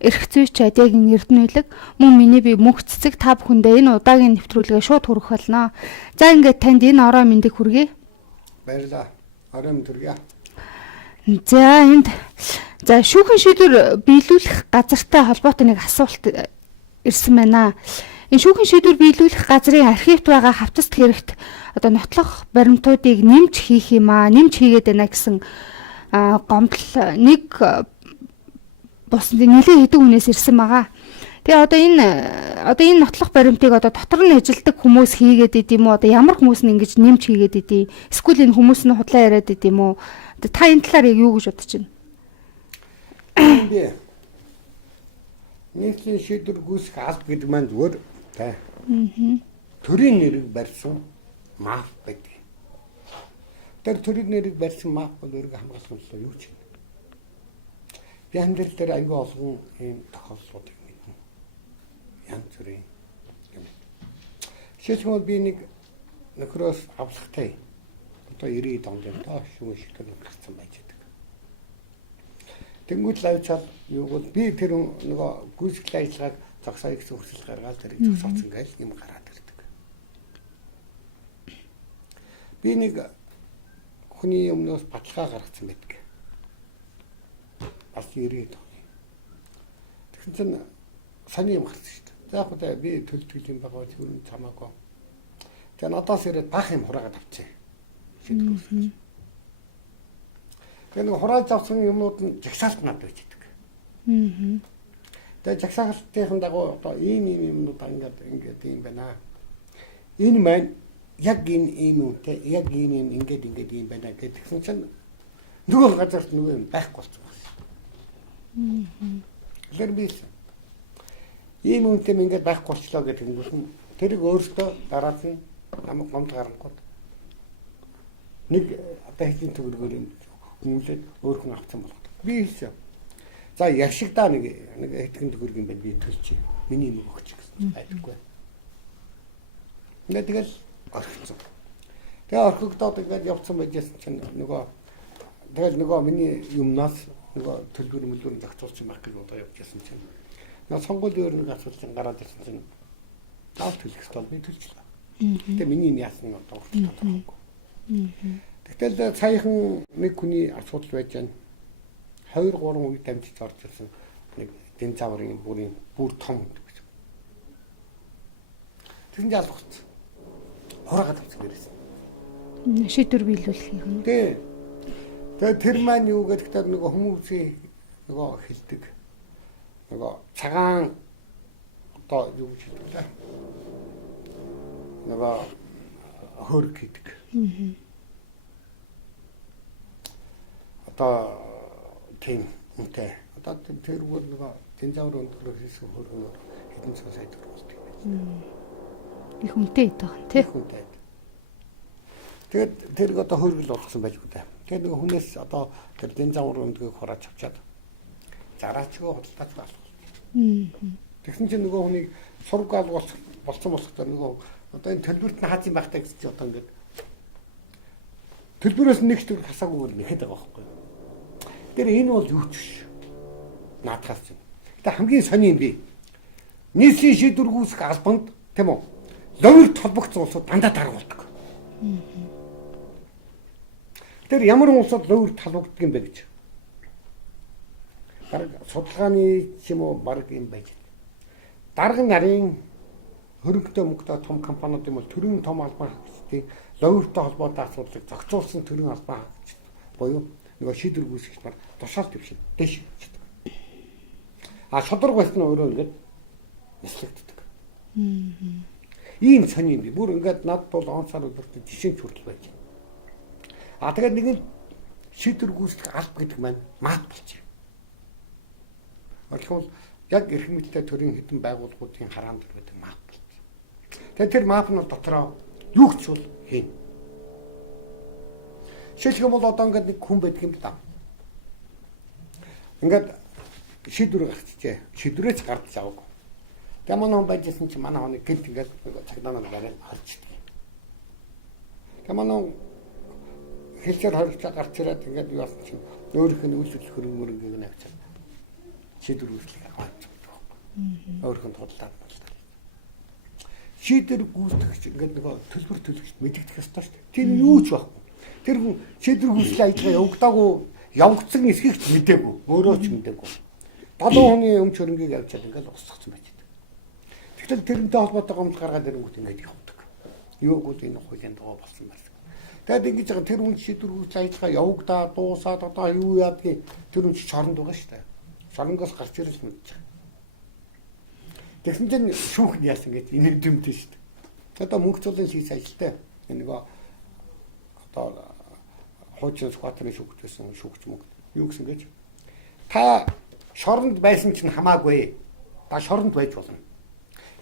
эрх зүйч адягийн эрдэнэлэг мөн миний би мөнх цэцэг та бүхэндээ энэ удаагийн нэвтрүүлгээ шууд хүргэх болно. За ингээд танд энэ орой мэндийг хүргэе. Баярлалаа. Орой мэнд хүргэе. За шүүхийн шийдвэр биелүүлэх газартай холбоотой нэг асуулт ирсэн байна. Энэ шүүхийн шийдвэр биелүүлэх газрын архивт байгаа хавцаст хэрэгт одоо нотлох баримтуудыг нэмж хийх юм аа, нэмж хийгээд байна гэсэн гомдол нэг бус нэлээд хэдэн хүнээс ирсэн байгаа. Тэгээ одоо энэ нотлох баримтыг одоо дотор нь ажилдаг хүмүүс хийгээд идэм үү? Одоо ямар хүмүүс нь ингэж нэмж хийгээд идэв? Эсвэл энэ хүмүүс нь худлаа яриад идэм үү? Одоо та энэ талаар яг юу гэж бодож байна? Нийтийн шийдвэр гүйцэх алба гэдэг маань зүгээр та. Төрийн нэрийг барьсан маф байдаг. Тэр төрийн нэрийг барьсан маф бол өөрийгөө хамгаалах нь юу ч юм. Би амьдрал дээр аюул олгон ийм тохиолдлуудыг мэднэ. Янз бүрийн юм. Жишээлбэл би нэг нөхрөөс авлахтай. Одоо 90 онд тоо шүүх шийдвэр гаргасан байж байгаа. Тэнгүүд лавчаал юу бол би тэр нөгөө гүйцэтгэл ажиллагааг зогсоё гэсэн хүсэл гаргаад тэрийг зогсооцсон гэж юм гараад ирдэг. Би нэг хүний өмнөөс баталгаа гаргасан байдаг. Бас 90 тоо. Тэгсэн чинь сони юм гарсан шүү дээ. За яг би төлөвлөж юм байгаа ч юу цамаагүй. Тэгээ надаас ирээд бах юм хураагаад авчээ. Шийдвэр. Тэгээ нэг хурааж авсан юмнууд нь жагсаалт над байж идэг. Тэгээ жагсаалтын дагуу одоо ийм юмнууд ингээд юм байна. Энэ маань яг энэ ийм үнэтэй, яг ийм ингээд ийм байна гэдгсэн чинь нөгөө газарт нөгөө юм байхгүй болчихсон. Тэгэхээр би ийм үнэтэй ингээд байхгүй болчлоо гэдэг нь тэрийг өөртөө дараад нь намайг гомд гаргахгүй. Нэг одоо хэдийн төгрөгөөр юм хүмүүлээд өөр хүн авсан болох. Би хэлсэн. За яшигдаа нэг хэдхэн төгрөг юм байна би төлчих. Миний юм өгч гэсэн айдаггүй. Ингээд тэгэл орхицсон. Тэгээ орхигдоод ингээд явцсан байжсэн чинь нөгөө миний юмнаас нөгөө төлбөр мөлөөр зохицуулж байх гэж бодоо явжсэн чинь наа сонгуулийн өөр нэг асуудал гараад ирсэн чинь тав төлөх ёстой би төлчлээ. Тэгээ миний энэ яасан одоо урттай байхгүй. Тэгтэл саяхан нэг хүний асуудал байж байна. 2-3 үед дамжиж орж ирсэн нэг дэн заврын бүр том гэдэг. Тэгэн жалгахц. Хураагаад авсан гэрээсэн. Шийдвэр биелүүлэх юм. Тэгээ тэр маань юу гэдэгтээ нөгөө хүмүүсийн нөгөө хэлдэг. Нөгөө цагаан одоо юу гэж хэлдэг вэ? Нөгөө хөрг гэдэг. Одоо тийм үнтэй. Одоо тэр бүр нөгөө тэнцвэр өндөрлөөр хийсэн хөргөнөөр хэдэн цаг сайд болдог юм. Их үнтэй идэх тий. Үнтэй. Тэгээд тэрг одоо хөргөл болгосон байж үү. Тэгээд нөгөө хүнээс одоо тэр тэнцвэр өндгийг хурааж авчаад зараачгүй худалдаач болох. Тэгсэн чинь нөгөө хүнийг сург алгуулах болсон болохоор нөгөө одоо энэ төлбөрт нь хааз юм байхтай гэсэн чинь одоо ингээд төлбөрөөс нэг төгрөг хасаагүйгээр нэхэд байгаа байхгүй юу. Тэр энэ бол юу ч биш. Наадхаас чинь. Гэтэ хамгийн сони юм би. Нийслэлийн шийдвэр гүйцэх албанд тийм үү? Ловирт холбогдсон улсууд дандаа даргуулдаг. Тэр ямар улсууд ловирт холбогддог юм бэ гэж. Бараг судалгааны юм уу бараг юм байж. Дарга нарын хөрөнгөтэй мөнгөтэй том компаниуд юм бол төрийн том албан хаагчдын ловирттой холбоотой асуудлыг зохицуулсан төрийн албан хаагчд буюу нөгөө шийдвэр гүйцэтгэгч нар тушаалт төвшин дэш. Шодрог байсан нь өөрөө ингээд нислэгддэг. Ийм сони юм би. Бүр ингээд над бол онцаар өдөртөө жишээ хүртэл байж. Тэгээд нэг шийдвэр гүйцэтгэх алба гэдэг маань мат болчих. Өөрөлдвөл яг эрх мэдэлтэй төрийн хэдэн байгууллагуудын хараанд байдаг мап болчих. Тэгээд тэр мапнууд дотроо юу ч бол хийн. Шилхэн бол одоо ингээд нэг хүн байдаг юм да. Ингээд шийдвэр гарчихжээ. Шийдвэрээс гардаж аваагүй. Тэгээ манай хүн байжсэн чинь манай хоног гинт ингээд цагдаа нар барай холчдөг. Тэгээ манай хэлцээр хоригчаа гарч ирээд ингээд юу болсон чинь өөрийнх нь үйлчлэл хөрөнгө мөрөнгөийг нь авчаад шийдвэр үүслэх аваа. Өөрхөн тодлоо. Шийдвэр гүйцэтгэгч ингээд нөгөө төлбөр төлөгчд мэдэгдэх ёстой шүү дээ. Тэр юу ч байхгүй. Тэр хүн шийдвэр гүйцэтгэх ажиллагаа явагдаагүй явагдсан эсхийгч мэдээгүй. Өөрөө ч мэдээгүй. 70 хүний өмч хөрөнгийг авчаад ингээд устгацсан байж байгаа. Тэгтэл тэрнтэй холбоотой гомдол гаргаад ирэнгүүт ингээд явдаг. Юуг үл энэ хуулийн дагуу болсон байна. Тэгэд ингэж байгаа тэр хүн шийдвэр гүйцэтгэх ажиллагаа явагдаа дуусаад одоо юу яадгийг тэр хүн чоронд байгаа шүү дээ. Шоронгоос гарч ирэл мэдчих. Тэгсэн чинь шүүх нь яасан гэж инээдэмтэй шүү дээ. Одоо мөнгө цолын шийс ажилтай. Энэ нөгөө одоо хуучин скватрын шүүгч байсан шүүгч мөнгө. Юу гэсэн гэж? Та шоронд байсан чинь хамаагүй. Та шоронд байж болно.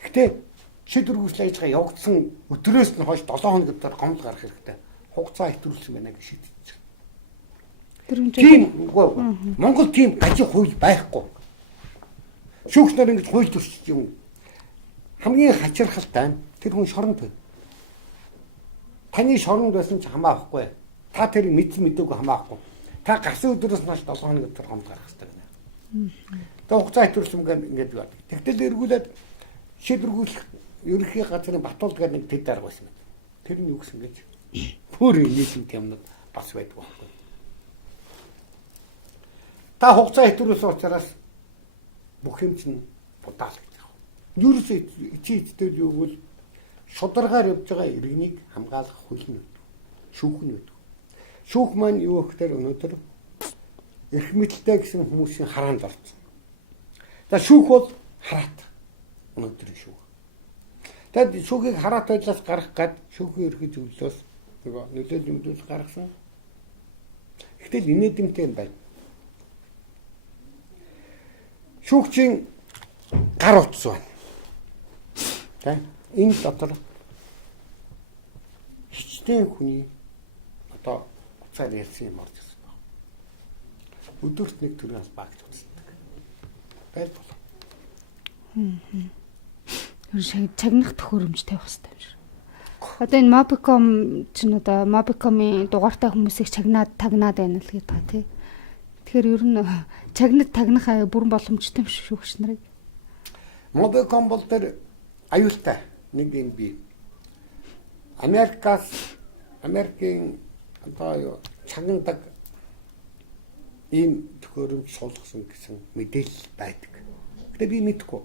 Гэхдээ шийдвэр гүйцэтгэх ажиллагаа явагдсан өдрөөс нь хойш 7 хоног дотор гомдол гарах хэрэгтэй. Хугацаа хэтрүүлсэн байна гэж шийдэж байгаа. Тийм үгүй. Монгол тийм гажиг хууль байхгүй. Шүүгч нар ингэж хууль төрчих юм. Хамгийн хачирхалтай нь тэр хүн шоронд байна. Таны шоронд байсан ч хамаахгүй. Та тэрийг мэдсэн мэдээгүй хамаахгүй. Та гарсан өдрөөс нь 7 хоног дотор гомдол гарах хэрэгтэй байна. Тэгээ хугацаа хэтрүүлсэн ингээд юу гэдэг. Тэгтэл эргүүлээд шийдвэргүүлэх ерөнхий газрын Батуулд гэдэг нэг тэд дарга байсан байна. Тэр нь юу гэсэн гэж бүр нийлэмт юмнууд бас байдаг байхгүй. Та хугацаа хэтрүүлсэн учраас бүх юм чинь будаал гэж байна. Юурээс эцээдтэй юу гэвэл шударгаар явж байгаа иргэнийг хамгаалах хууль нь өгдөг. Шүүх нь өгдөг. Шүүх маань юу гэхээр өнөөдөр эрх мэдэлтэй гэсэн хүмүүсийн хараанд орсон. За шүүх бол хараат. Өнөөдөр шүүх. Тэгэд шүүхийг хараат байдлаас гарах гад шүүхийн ерхий зөвлөлөөс нөгөө нөлөөлөл нөлөөлөл гаргасан. Гэтэл инээдэмтэй юм байна. Шүүгчийн гар утас байна. Тэ? Энэ дотор хичнээн хүний одоо уцаар ярьсан юм орж ирсэн байна. Өдөрт нэг төрлийн албаа гэж үздэг. Байлбал. Чагнах төхөөрөмж тавих хэрэгтэй юм шиг. Одоо энэ Mobicom чинь одоо Mobicom-ийн дугаартай хүмүүсийг тагнаад байна л гэдэг та тий. Тэгэхээр ер нь тагнах бүрэн боломжтой юм шиг шүүгч нарыг. Mobicom бол тэр аюултай нэг юм би. Америкийн одоо чагнадаг ийм төхөөрөмж суулгасан гэсэн мэдээлэл байдаг. Гэтэ би мэдэхгүй.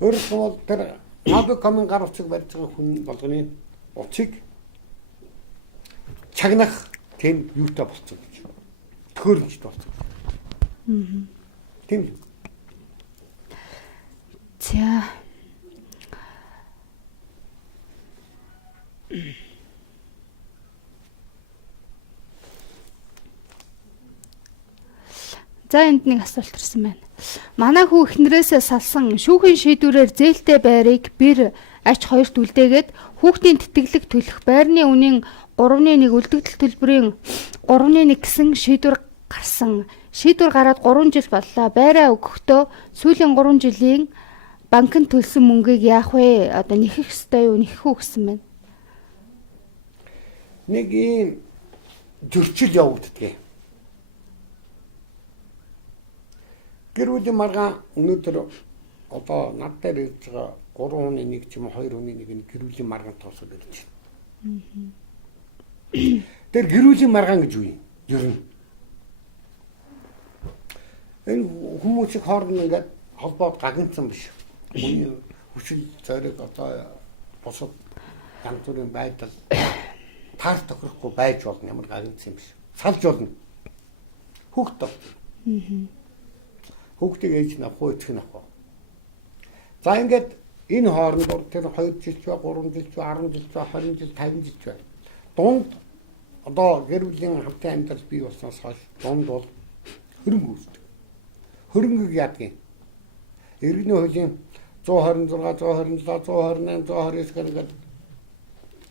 Өөрөөр тэр Mobicom-ын гар утсыг барьж байгаа хүн болгоны утсыг чагнах тийм юутай болцсон гэж. Төхөөрөмжтэй болцсон. Тийм. За. За энд нэг асуулт ирсэн байна. Манай хүү эхнэрээсээ салсан шүүхийн шийдвэрээр зээлтэй байрыг бэр ач хоёрт үлдээгээд хүүхдийн тэтгэлэг төлөх байрны үнийн 3.1 үлдэгдэл төлбөрийн 3.1 гэсэн шийдвэр гарсан. Шийдвэр гараад 3 жил боллоо. Байраа өгөхдөө сүүлийн 3 жилийн банкнд төлсөн мөнгийг яах вэ? Одоо нэхэх ёстой юу? Нэхэх үү гэсэн байна. Нэг ийм зөрчил явагддаг. Гэр бүлийн маргаан өнөөдөр одоо над дээр ирж байгаа 3 хүний нэг ч юм уу 2 хүний нэг гэр бүлийн маргаан тоосод ирж байна. Тэр гэр бүлийн маргаан гэж юу юм? Ер нь энэ хүмүүсийн хооронд ингээд холбоод гагнцсан биш. Хүний хүчил зориг одоо босод ганц бүрийн байдал таар тохирохгүй байж болно ямар гагнцсан юм биш. Салж болно. Хүүхдээ. Хүүхдийг ээж нь авах уу, эцэг нь авах уу. За ингээд энэ хооронд тэр 2 жил ч ба 3 жил ч ба 10 жил ч ба 20 жил 50 жил ч ба дунд одоо гэр бүлийн хамтын амьдрал бий болсноос хойш дунд бол хөрөнгө үүсдэг. Хөрөнгөг яадгийн. Иргэний хуулийн 126, 127, 128, 129 гэдэг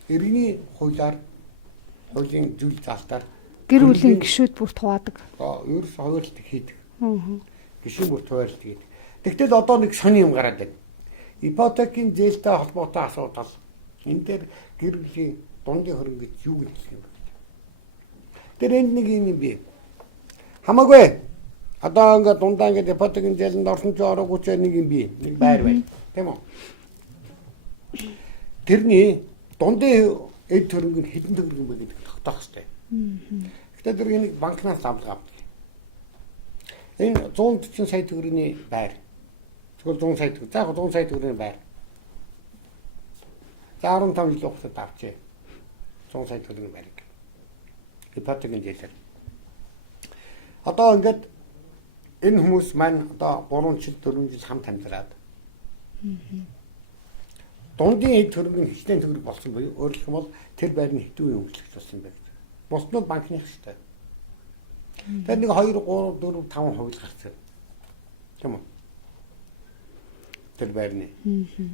иргэний хуулиар хуулийн зүйл заалтаар гэр бүлийн гишүүд бүр хуваадаг. Ерөөс хуваарлт хийдэг. Гишүүн бүр хуваарлт хийдэг. Тэгтэл одоо нэг сони юм гараад байна. Ипотекийн зээлтэй холбоотой асуудал. Энэ дээр гэр бүлийн дундын хөрөнгө гэж юу гэдэг юм бэ? Тэр энд нэг юм бий. Хамаагүй. Одоо ингээд дундаа ингээд ипотекийн зээлэнд орсон ч ороогүй ч нэг юм бий. Нэг байр бай. Тийм үү? Тэрний дундын эд хөрөнгө нь хэдэн төгрөг юм бэ гэдэг тогтоох хэрэгтэй. Гэхдээ тэр нэг банкнаас авдаг. Энэ 140 сая төгрөгийн байр. Тэгвэл 100 сая төгрөг. За яг 100 сая төгрөгийн байр. За 15 жил хугацаанд авчээ. 100 сая төгрөгийн байрыг. Ипотекийн зээлээр. Одоо ингээд энэ хүмүүс маань одоо 3 жил 4 жил хамт амьдраад дундын эд хөрөнгө нь хичнээн төгрөг болсон буюу өөрөөр хэлбэл тэр байрны хэдэн үе өнгөлөгч болсон байх. Бусдууд банкных шүү дээ. Тэр нэг 2 3 4 5% гарцсан. Тийм үү? Тэр байрны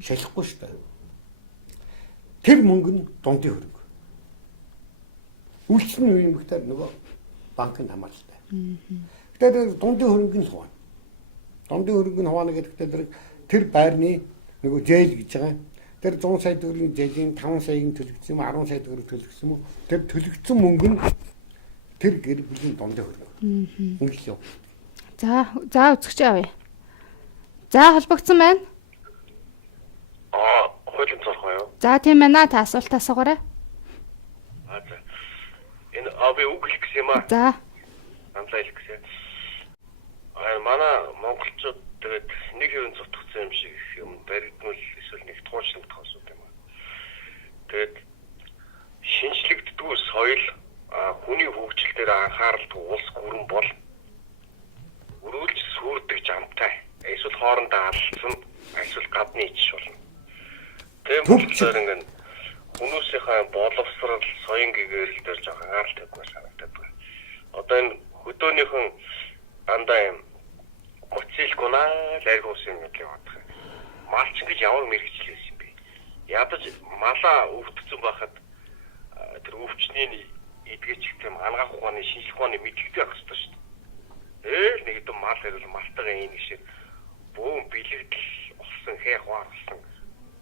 шалахгүй шүү дээ. Тэр мөнгө нь дундын хөрөнгө. Үйлчлэн үе юм гэхээр нөгөө банкнд хамааралтай. Тэгэхээр дундын хөрөнгө нь хуваана. Дундын хөрөнгө нь хуваана гэдэг тэр байрны нөгөө зээл гэж байгаа. Тэр 100 сая төгрөгийн зээлийн 5 саягийн төлөгдсөн юм 10 сая төгрөг төлөгдсөн юм. Тэр төлөгдсөн мөнгө нь тэр гэр бүлийн дундын хөрөнгө. Ингээл юу. За үзэгч авъя. За холбогдсон байна. Хуулийн цоорхой юу? За тийм байна. Та асуулт асуугаарай. За. Энэ авъя үг хэлэх гэсэн юм аа. За. Амлаа хэлэх гэсэн. Манай монголчууд тэгээд нэг хэвэн зүтгэсэн юм шиг юм баригдмал эсвэл нэг туушлагдах асуудал юм аа. Тэгээд шинжлэгддгүй соёл хүний хөгжил дээр анхааралтай улс гүрэн бол өрөөлж сүрдэг жамтай. Эсвэл хоорондоо алсан эсвэл гадны ич болно. Тийм болохоор ингээд хүмүүсийнхээ боловсрал, соён гэгэрэл дээр жоо анхааралтай санагдаад байна. Одоо энэ хөдөөнийхэн андаа юм гоцилгуна лайгус юм гэдэг бодох. Малч гэж ямар мэрэгчлээс юм бэ? Ядаж малаа өвдсөн байхад тэр өвчний эдгэч гэм ангаах ухааны шинжлэх ухааны мэдлэгтэй байх хэрэгтэй шүү дээ. Нэг хэдэн мал хэрэл малтайгаа энэ шиг бөөн бэлэгдэл болсон хээх болсон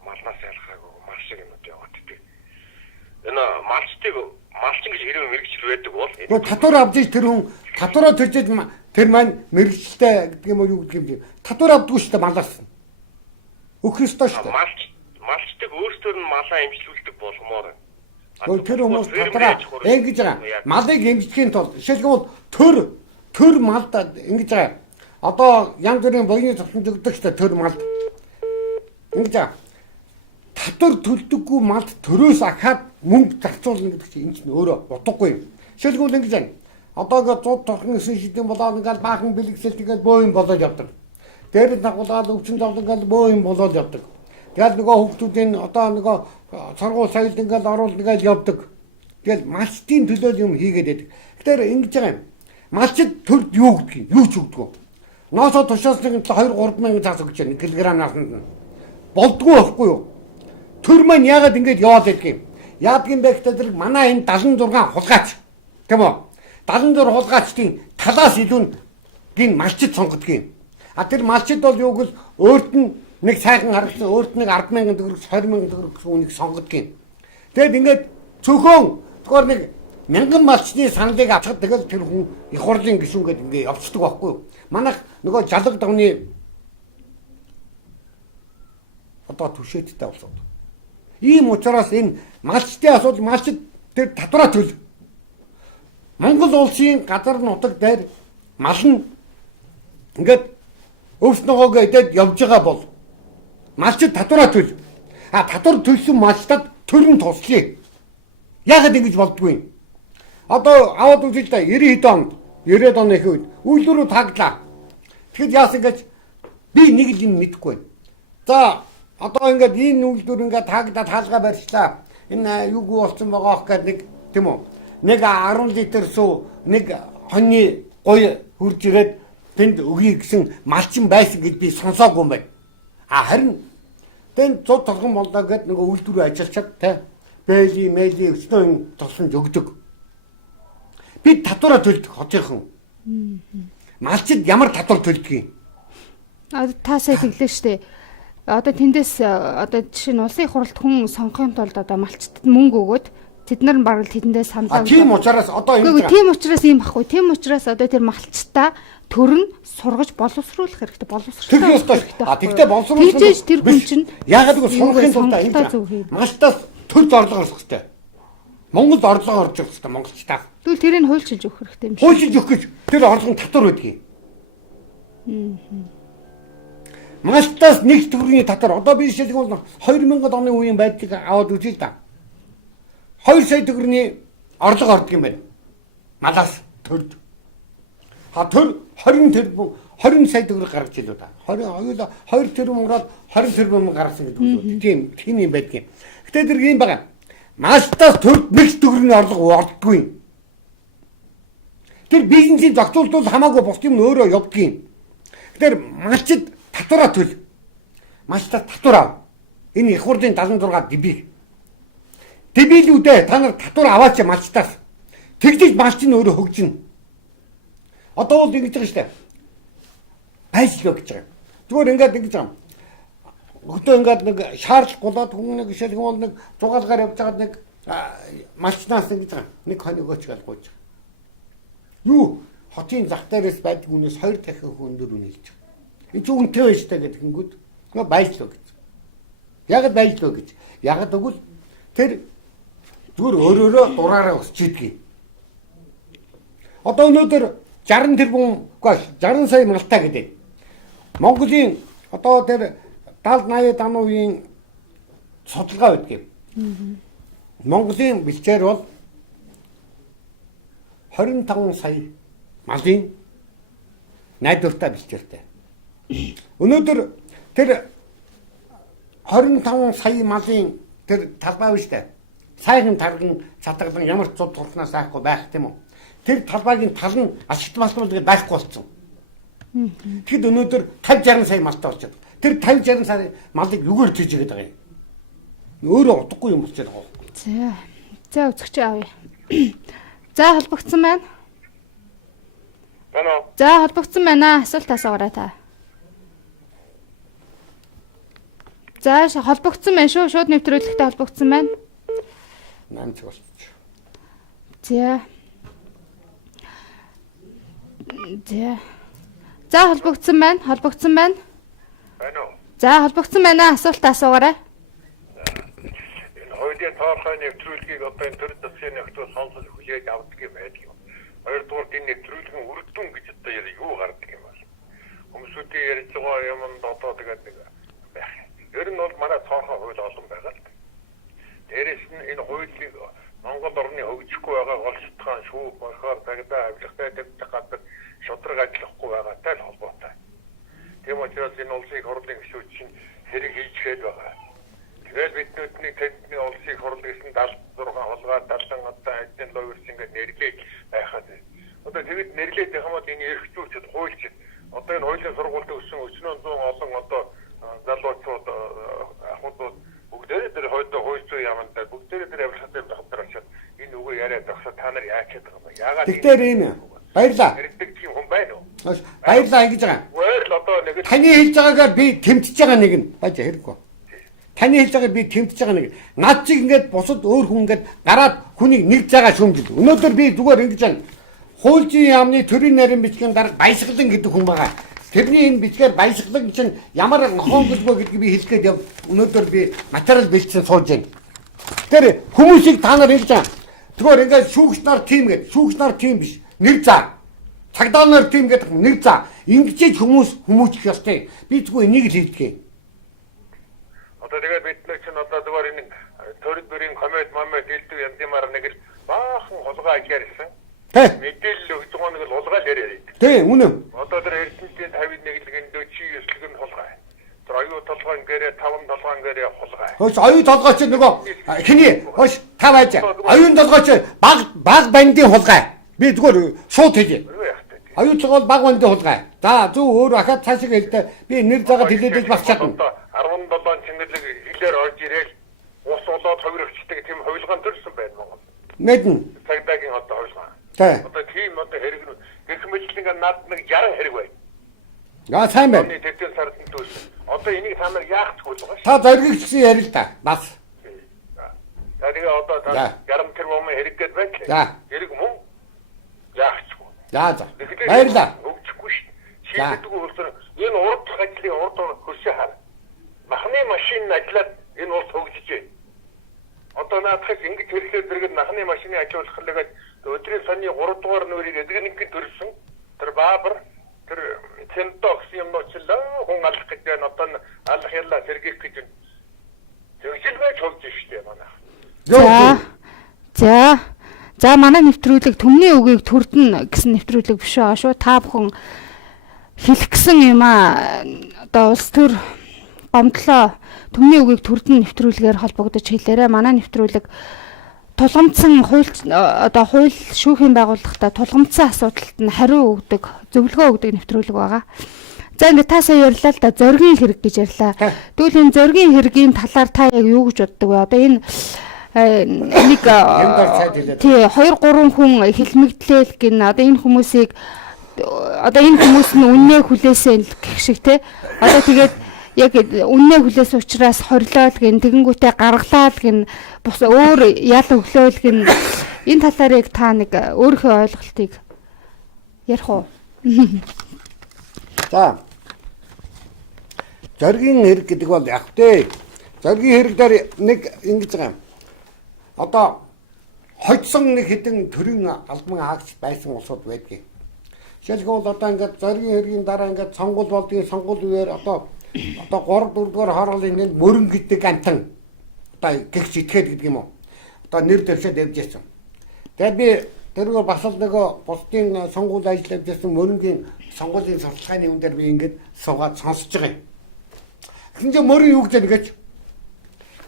малнаас ялгаагүй мал шиг юм яваад идэг. Энэ малчин гэж хэрэг мэрэгчл байдаг бол татвар авч иж тэр хүн татвараа төржиж тэр маань мэрэгчлээ гэдэг юм уу юу гэдэг юм. Татвар авдаггүй шүү дээ малаас. Өгөх ёстой шүү дээ. Малчдаг өөрсдөр нь малаа имжлүүлдэг болгомоор. Тэр хүмүүс татвараа ингэж байгаа. Малыг имжлэхийн тулд жишээлбэл төр малд ингэж байгаа. Одоо янз бүрийн боёны зовлон өгдөг шүү дээ төр малд. Ингэж байгаа. Татвар төлдөггүй малд төрөөс ахаад мөнгө зарцуулна гэдэг чинь энэ чинь өөрөө утгагүй юм. Жишээлбэл ингэж байна. Одоо 100 торхон 9 шидэн болоод ингээл баахан бэлгэсэлт ингээл боо юм болоод явдаг. Дээр дагуулаад өвчин зовлон ингээл боо юм болоод явдаг. Тэгэл нөгөө хүүхдүүдийн одоо нөгөө сургууль соёлд ингээл оруулаад ингээл явдаг. Тэгэл малчтын төлөө юм хийгээд байдаг. Тэгэхээр ингэж байгаа юм. Малчид төрд юу гэдэг юм? Юу ч өгдөг. Ноосоо тушаас нэг 2 3 мянган цаас өгч байна. Килограммаас нь. Болдгоо байхгүй юу? Төр маань яагаад ингэж яваад байдаг юм? Яадаг юм бэ гэхдээ тэр манай энэ 76 хулгайч. Тийм үү? 76 хулгайчдын талаас илүү гин малчид сонгодог юм. А тэр малчид бол юу гэвэл өөрт нь нэг сайхан харагдсан, өөрт нь 100000 төгрөг, 20000 төгрөг гэсэн үнийг сонгодог юм. Тэгэд ингээд цөөхөн тэгэхээр нэг 1000 малчны саналыг авчаад тэгэл тэр хүн их хурлын гишүүнгээд ингээд явцдаг байхгүй юу? Манайх нөгөө жалаг давны одоо түшээдтэй болсон. Ийм учраас энэ малчтын асуудал малчид тэр татвараа төлөв. Монгол улсын газар нутаг дээр мал нь ингээд өвс ногоогоо идээд явж байгаа бол малчид татвараа төлөв. А татвар төлсөн малчдад төр нь туслая. Яагаад ингэж болдгүй юм? Одоо аваад үзэл та 90 оны их үед үйлдвэрүүд таглаа. Тэгэхэд яасан гэж би нэг л юм мэдэхгүй байна. За одоо ингээд энэ үйлдвэр ингээд таагдаад хаалгаа барьчлаа. Энэ юугүй болсон байгаа гэхэд нэг тийм үү? Нэг 10 литр суу нэг хоньны гой хурж ирээд тэнд өгье гэсэн малчин байсан гэж би сонсоогүй юм байна. А харин тэнд 100 толгон боллоо гэд нэг үйлдвэр ажиллачаад те бэли мэли өчнөө тосонж өгдөг. Би татвараа төлдөг хотынхан. Малчид ямар татвар төлдөг юм? Таасаа тэглээ штэ. Одоо тэндээс одоо жишээ нь улсын их хурлд хүн сонгохын тулд одоо малчтад мөнгө өгөөд Тэд нар баг л тэдэндээ саналаа. Тийм учраас одоо энэ тийм учраас ийм баггүй. Тийм учраас одоо тэр малчтаа төр нь сургаж боловсруулах хэрэгтэй. Боловсруулах хэрэгтэй. Тэгтээ боловсруулах тэр хүн чинь яагаад гэвэл сурахын тулд энэ малчтаас төр орлого олох хэрэгтэй. Монголд орлого орж ирэх хэрэгтэй монголчтаа. Тэгвэл тэрийг хуульчилж өгөх хэрэгтэй юм шиг. Хуульчилж өгөх гэж тэр орлого нь татвар байдгийг. Малчтаас нэг төгрөгийн татвар одоо би жишээлх бол 2000 оны үеийн байдлыг аваад үзье л да. 2 сая төгрөгийн орлого ордог юм байна. Малаас төрд. Төр 20 сая төгрөг гаргаж илүү да. 2 тэрбум ороод 20 тэрбум гаргасан гэдэг үү. Тийм юм байдгийг. Гэтэ тэр юм байгаа. Малчтаас төрд нэг төгрөгийн орлого ордоггүй. Тэр бизнесийн зохицуулт хамаагүй бус юм өөрөө явдгийн. Тэр малчид татвараа төл. Малчтаас татвар ав. Энэ их хурлын 76 дибий. Дибилүүдээ та нар татвар аваач малчтаас. Тэгжиж малч нь өөрөө хөгжинэ. Одоо бол ингэж байгаа шүү дээ. Байшлаа гэж байгаа. Зүгээр ингээд ингэж байгаа. Өдөө ингээд нэг шаарлах болоод хүн нэг жишээлх бол нэг зугаалгаар явж байгаад нэг малчнаас ингэж байгаа. Нэг хоног өгөөч гэж гуйж байгаа. Юу хотын зах дээрээс байдаг хүнээс 2 дахин өндөр үн хэлж байгаа. Энэ ч үнэтэй байж таа гэдэг хингүүд байшлаа гэж. Ягд байшлаа гэж. Ягд өгвөл тэр зүгээр өөрөөрөө дураараа өсч идэгий. Одоо өнөөдөр 60 тэрбум 60 сая малтаа гэдэг. Монголын одоо тэр 70 80 оны үеийн судалгаа байдаг юм. Монголын бэлчээр бол 25 сая малын найдвартай бэлчээртэй. Өнөөдөр тэр 25 сая малын тэр талбай биш үү? Сайхан тарган цатгалан ямар ч цуд тулснаас айхгүй байх тийм үү? Тэр талбайгийн тал нь ашигт малтмал гэдэг байхгүй болсон. Тэгэхэд өнөөдөр 50 60 сая малтай болчиход. Тэр 50 60 сая малыг югээр тийжгээд байгаа юм? Өөрөө удахгүй юм болчиход байгаа. За үзэгч аавь. За холбогдсон байна. За холбогдсон байна. Асуулт асуугаарай та. За холбогдсон байна шүү. Шууд нэвтрүүлэгтэй холбогдсон байна. 8 цаг болчих. За. За холбогдсон байна. Холбогдсон байна. За холбогдсон байна. Асуулт асуугаарай. Энэ хуулийн цоорхой нэвтрүүлгийг одоо энэ төр засгийн нэгтгэл сонсож хүлээж авдаг юм байдаг юм. Хоёрдугаар энэ нэвтрүүлгийн үрдүн гэж одоо юу гардаг юм бол. Хүмүүсүүдийн ярьж байгаа юмд одоо тэгээд нэг байх. Ер нь бол манай цоорхой хууль олон байгаа л. Дээрээс нь энэ хуулийг Монгол орны хөгжихгүй байгаа гол шалтгаан шүүх, морхоор цагдаа авилгатай тавьдаг гадар шудраг ажиллахгүй байгаатай л холбоотой. Тийм учраас энэ улсын хурлын гишүүд чинь хэрэг хийчихэд байгаа. Тэгэл биднүүдний тэдний улсын хурл гэсэн 76 холгаа 70 одоо ажлын лоерс ингээд нэрлээд байхад. Одоо тэгэд нэрлээд байх юм бол энэ эрхчүүлчид хуульчид одоо энэ хуулийн сургуульд өссөн 400 олон одоо залуучууд ахмадууд бүгдээрээ тэр хуульцоо ямантай бүгдээрээ тэр авилгатай багтраачаад энэ үгүй яриад багсаа та нар яач гэдэг юм бэ? Яагаад тэгэхээр энэ баярлаа. Хэрэгдэг юм хүн байна уу? Баярлаа ингэж байгаа. Баярлал одоо нэг таны хэлж байгаагаар би тэмтэж байгаа нэг нь баж хэрэггүй. Таны хэлж байгааг би тэмтэж байгаа нэг. Над чиг ингээд бусад өөр хүн ингээд гараад хүнийг нэг заагаа шүмжил. Өнөөдөр би зүгээр ингэж байна. Хуулийн яамны төрийн нарийн бичгийн дарга баясгалан гэдэг хүн байгаа. Тэрний энэ бичгээр баясгалан чинь ямар нохоонголгүй гэдгийг би хэлгээд яв. Өнөөдөр би материал бэлдсэн сууж байна. Тэр хүмүүсийг та нар хэлж байгаа. Тэгвэл ингээд шүүгч нар тим гэдэг. Шүүгч нар тим биш. Нэр заа. Цагдаа нар тим гэдэг нэр заа. Ингэж хүмүүжих ёстой. Би зүгээр энийг л хэлдэг. Одоо тэгээд бид нар чинь одоо зүгээр энэ төрөд бүрийн коммент момент хэлдэг янзмаар нэг л баахан хулгай ажилласан. Мэдээлэл өгч байгаа нэг л хулгай л яриад. Тийм үнэн. Одоо тэр эрдэнэтийн 51-ийн дөчи ёслог нь хулгай. Тэр аюу толгойн гэрээ 5 толгойн гэрээ хулгай. Хөөс аюу толгой чи нөгөө хиний хөөс та байж. Аюун толгой чи баг бандын хулгай. Би зүгээр шууд хэлье. Аюу толгой баг бандын хулгай. За зөв өөр ахаад цаашаа хэлдэ. Би нэр заагаад хэлээд бас чадна. 17 чингэлэг хилээр орж ирээл ус болоод хувирагчдаг тийм хувилгаан төрсөн байна Монгол. Мэднэ. Цагдаагийн одоо хувилгаан. Одоо тийм одоо хэрэг нь гэх мэтлэн над нэг 60 хэрэг байна. Яа сайн байна. Тэтгэл сардан төлсөн. Одоо энийг та нар яах гэж байгаа ш. Та зоригч гэсэн ярил та. Бас. За тэгээ одоо та 60 тэрбум хэрэг гээд байна л. За. Хэрэг мөн яахчгүй. За. Баярлалаа. Өгчихгүй шүү. Шийдэггүй болохоор энэ урд ажлын урд хөршөө хар. Махны машин ажиллаад энэ улс хөгжиж байна. Одоо наадахс ингэж хэрэглээд зэрэг махны машины ажилуулахлаагаад өдрийн сонины 3 дугаар нүрийг эдгэнэгэн төрсөн. Тэр баабар тэр центокс юм ночлоо хүн алах гэж байна. Одоо алах ялла сэргийх гэж байна. Зөвшөлмөж болж штэ манай. За манай нэвтрүүлэг төмний үгийг төрдөн гэсэн нэвтрүүлэг биш аа шүү. Та бүхэн хэлэх гэсэн юм аа одоо улс төр гомдлоо төмний үгийг төрдөн нэвтрүүлгээр холбогдож хэлээрэ. Манай нэвтрүүлэг тулгамдсан хууль шүүхийн байгууллагатай тулгамдсан асуудалд нь хариу өгдөг, зөвлөгөө өгдөг нэвтрүүлэг байгаа. За ингээд та сая ярьлаа л да зоргийн хэрэг гэж ярьлаа. Тэгвэл энэ зоргийн хэргийн талаар та яг юу гэж боддог вэ? Одоо энэ нэг тий 2-3 хүн хэлмэгдлээл гин одоо энэ хүмүүсийг одоо энэ хүмүүс нь үннээ хүлээсэн гэх шиг те. Одоо тэгээд яг үннээ хүлээсэн учраас хорилол гин тэгэнгүүтээ гаргалаа гин бус өөр ял өглөөл гин энэ талаар яг та нэг өөрийнхөө ойлголтыг ярих уу? За. Зоргийн хэрэг гэдэг бол яг тэ. Зоргийн хэрэг дээр нэг ингэж байгаа юм. Одоо хоцсон нэг хэдэн төрийн албан хаагч байсан улсууд байдгийг. Жишээлбэл одоо ингээд зоргийн хэргийн дараа ингээд сонгуул болдгийн сонгуул үеэр одоо 3-4 дугаар хоороолын ингээд мөрөн гэдэг амтан одоо гихч итгэхэд гэдэг юм уу. Одоо нэр дэвшээд явж байсан. Тэгээд би тэргээр бас л нөгөө бусдын сонгуул ажиллаж байсан мөрөнгийн сонгуулийн сурталчилгааны юм дээр би ингээд суугаад сонсож байгаа юм. Тэгсэн чинь мөрөн юу гэж нэгэж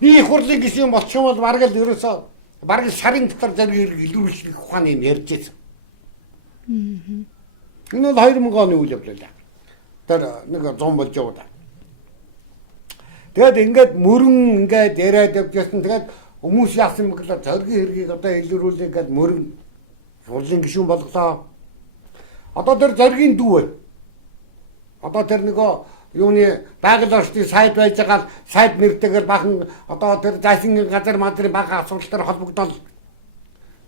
би их хурлын гишүүн болчих юм бол бараг л ерөөсөө бараг сарын дотор зоргийн хэрэг илрүүлэх ухааны юм ярьж байсан. Энэ бол 2000 оны үйл явдал. Тэр нэг 100 болж яваа. Тэгээд ингээд мөрөн ингээд яриад явжсэн. Тэгээд хүмүүс яасан юм гэвэл зоргийн хэргийг одоо илрүүлэх гээд мөрөн хурлын гишүүн болголоо. Одоо тэр зоргийн дүү вэ? Одоо тэр нөгөө юуны байгаль орчны сайд байж байгаа сайд нэртэйгээр бахан одоо тэр зайсан газар мадрын бага асуудалтай холбогдол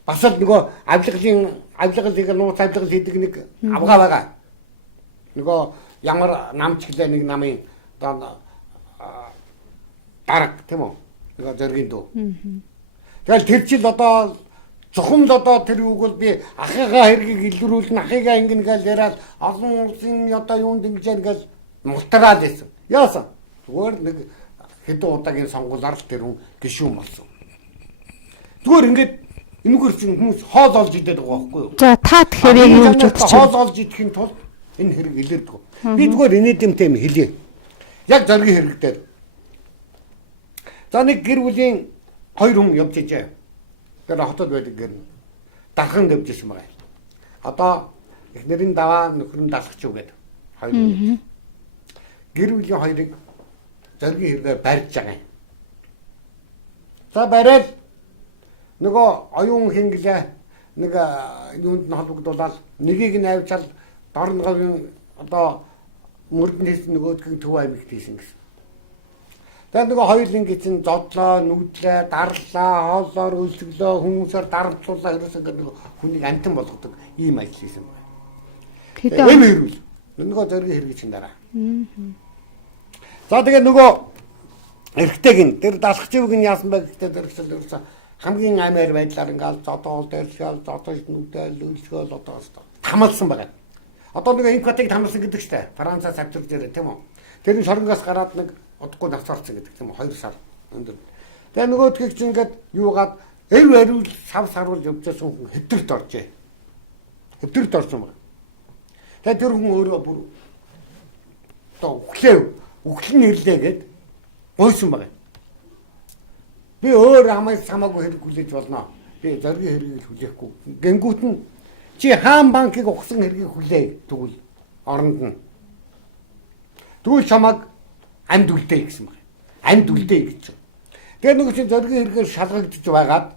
бас л нөгөө авилгалыг нууц авилгал хийдэг нэг авгаа байгаа. Нөгөө ямар намч гэлээ нэг намын одоо дараг тийм үү? Нөгөө зоргийн дүү. Тэгэл тэр чил одоо зөвхөн л одоо тэр үг бол би ахыгаа хэргийг илрүүлнэ ахыгаа ингэн гээл яриад олон улсын одоо юунд ингэж гээл мултраад байсан. Яасан? Зүгээр нэг хэдэн удаагийн сонгуулаар л тэр хүн гишүүн болсон. Зүгээр ингээд энэгээр чинь хүмүүс хоол олж идэх байгаа байхгүй юу? За та тэгэхээр яг юу гэж бодож байна? Хоол олж идэхин тулд энэ хэрэг илэрдэг. Би зүгээр инээдэмтэй юм хэлье. Яг зоргийн хэрэг дээр. За нэг гэр бүлийн 2 хүн явж ижээ. Тэр хотод байдаг гэр. Дархан явж ирсэн байгаа. Одоо эхнэрийн даваа нөхөр нь далах ч үгээд 2. Гэр бүлийн 2-ыг зоргийн хэрэгээр барьж байгаа юм. За бариад нөгөө оюун хинглээ нэг юунд нь холбогдуулаад нэгийг нь авчаал дорнговын одоо мөрднээс нөгөөдгөө төв аймагт хийсэн гэсэн. Тэгээд нөгөө хоёулын гисэн зодлоо, нүглээ, дарлаа, хоолоор өлсгөлөө, хүмүүсээр дарамтлуулаа ерөөсөө нөгөө хүнийг амтан болгодог ийм ажил хийсэн байна. Тэгээд энэ хэрүүл нөгөө зоргийн хэрэг чинь дараа. За тэгээд нөгөө эргэтэйг нь тэр далахчиг нь яасан бэ гэхдээ тэрхсэл ерөөсөө хамгийн амар байдлаар ингээл зодоол дээрлэхэл зодож нүдэл өлсгөл одоо тамалсан байгаа. Одоо нэг инкватыг тамалсан гэдэг чинь Францаас авчирч ирээ тийм үү? Тэр нь шоронгоос гараад нэг удахгүй навцаарсан гэдэг тийм үү? 2 сар өндөр. Тэгээ нөгөөдгийг чинь ингээд юугаад эв ариул сав саруул явжсэн хүн хэвдэрт оржээ. Хэвдэрт орсон байна. Тэгээ тэр хүн өөрөө бүр одоо үхлэн ирлээ гэд гойсон байна. Би өөр хамаагүй хэрэг хүлээж болно. Би зоргийн хэргийг хүлээхгүй. Гингүүт нь чи хаан банкыг ухсан хэргийг хүлээ тэгвэл оронд нь. Тэгвэл чамаг амьд үлдээ гэсэн байна. Амьд үлдээ гэж. Тэгээ нөгөө чинь зоргийн хэрэгээр шалгагдчих байгаад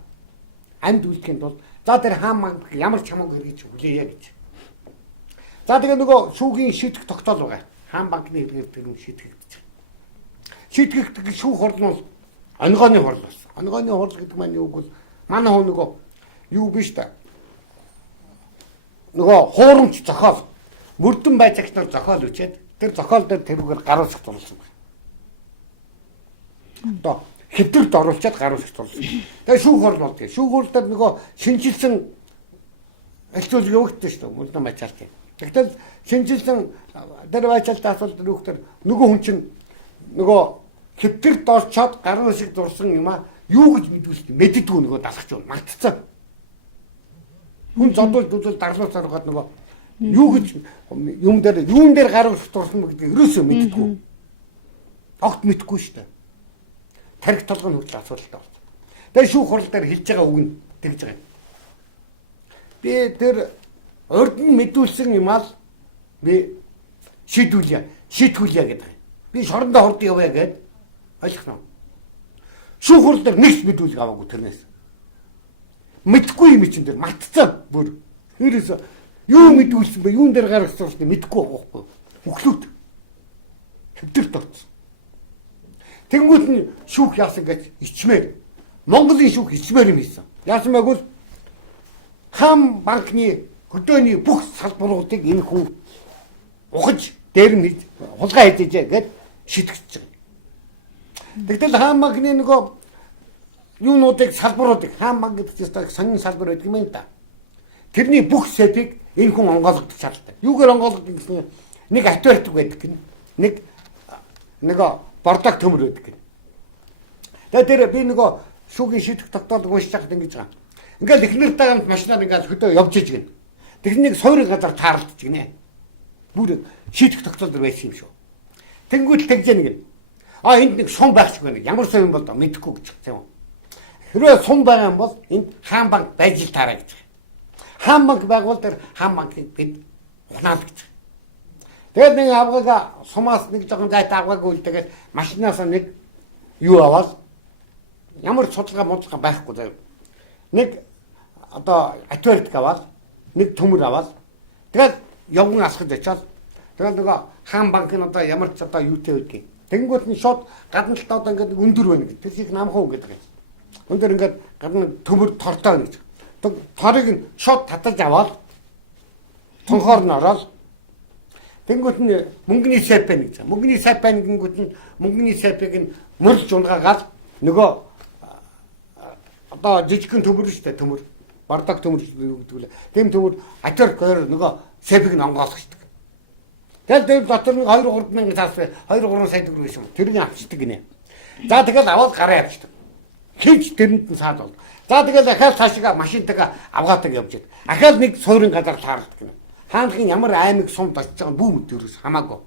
амьд үлдэхийн тулд за тэр хаан банк ямар ч хамаагүй хэргийг хүлээе гэж. За тэгээ нөгөө шүүхийн шийдэх тогтоол байгаа. Хаан банкны хэрэгээр тэр нь шийтгэгдэж. Шийтгэгдэх шүүх орн бол Онгооны хурал болсон. Онгооны хурал гэдэг маань юу гэвэл манай хөө нөгөө юу биш та. Нөгөө хуурамч зохиол мөрдөн байцаагч нар зохиол үчээд тэр зохиол дээр тэрүүгээр гаруусах турласан байна. Одоо хэвдэрт оруулчаад гаруусах турласан. Тэгээ шүүх хурал болдгоо. Шүүх хурал дээр нөгөө шинжилсэн хэлцүүлэг өгдөө шүү дээ. Мөрдөн байцаагч. Тэгтэл шинжилсэн дээр байцаагчтай асуулт өгөхдөр нөгөө хүн чинь нөгөө хэвдэрт орчоод гаруусах дурсан юм а юу гэж мэддэггүй нөгөө далахч бол мартцсан. Хүн зодвол дүзэл дарлуусаар гоод нөгөө юу гэж юун дээр гаруусах дурсан гэдгийг ерөөсөө мэддэггүй. Огт мэдгүй шүү дээ. Тарих толгойн хүртэл асуудалтай болсон. Тэгээ шүүх хурал дээр хэлж байгаа үг нь тэгж байгаа. Би тэр урд нь мэдүүлсэн юм аа би шийтгүүлье гэдэг. Би шорондоо хурд явъя гэд ойлгосноо. Шүүх хурал дээр нэгч мэдүүлэг аваагүй тэрнээс. Мэдхгүй юм чинь тэр мартцсан бүр. Ерөөсөө юу мэдүүлсэн бэ? Юун дээр гаргасан бэ? Мэдхгүй байхгүй. Өглөөд хэвдэрт орсон. Тэнгүүд нь шүүх яасан гэж ичмээр. Монголын шүүх ичмээр юм хийсэн. Яасан байггүй хам банкны хөдөөний бүх салбаруудыг энэ хүн ухаж дээрэм хийж хулгай хийжээ гэд шитгэж байгаа. Тэгтэл хам банкны нөгөө юунуудыг салбаруудыг хам банк гэдэг чинь сонин салбар байдаг юм да. Тэрний бүх сэпийг энэ хүн онгойлгох шаардлагатай. Юугээр онгойлгох гэсэн нэг атвардаг байдаг гин. Нөгөө бордог төмөр байдаг гин. Тэгээд тэр би нөгөө шүүхийн шийдэх тогтоолыг уншиж байхад ингэж байгаа. Ингээл эхнэртэй хамт машинаар ингээл хөдөө явж иж гин. Тэрнийг сойрын газар таарлаж гинэ. Бүр шийдэх тогтоол дэр байсан юм шүү. Тэнгүүл тэгж яах гин. Энд нэг сум байх шиг байна. Ямар сум юм бол мэдэхгүй гэж хэлсэн юм. Хэрвээ сум байгаа юм бол энд хаан банк байж л таарай гэж. Хаан банк байгуул дээр хаан банкыг бид ухнаал гэж. Тэгээд нэг авгага сумаас нэг жоохон зайт авгаагүй тэгээд машинаас нэг юу аваад ямар судалгаа байхгүй заяа. Нэг одоо атварт аваад нэг төмөр аваад тэгээд явган асгаж очиад тэгээд нөгөө хаан банк нь одоо ямар ч одоо юутэй байдгийг. Тэнгүүт нь шууд гадна талд одоо ингээд өндөр байна гэдэг. Тэр шиг намхан гэдэг юм. Өндөр ингээд гадна төмөр тортой гэж. Торыг нь шууд татаж аваад тонхоор нь ороод тэнгүүт нь мөнгөний сайп байна гэж. Мөнгөний сайп байна гингүүт нь мөнгөний сайпыг нь мөрлж унгаагаад нөгөө одоо жижигхэн төмөр шүү дээ төмөр. Бардаг төмөр гэдэг лээ. Тэм төмөр атер нөгөө сайпыг нь онгоолгочдөг. Тэгэл дээр дотор нэг 2-3 мянган цаас 2-3 сая төгрөг байсан. Тэрийг авчдаг гинэ. За тэгэл аваад гараа явчихдаг. Хинч тэрэнд нь саад бол. За тэгэл ахаал цаашаа машинтайгаа авгаадаг явж байд. Ахаал нэг суурин газар таардаг гинэ. Хаанхын ямар аймаг сумд очиж байгаа бүү мэдэрээс хамаагүй.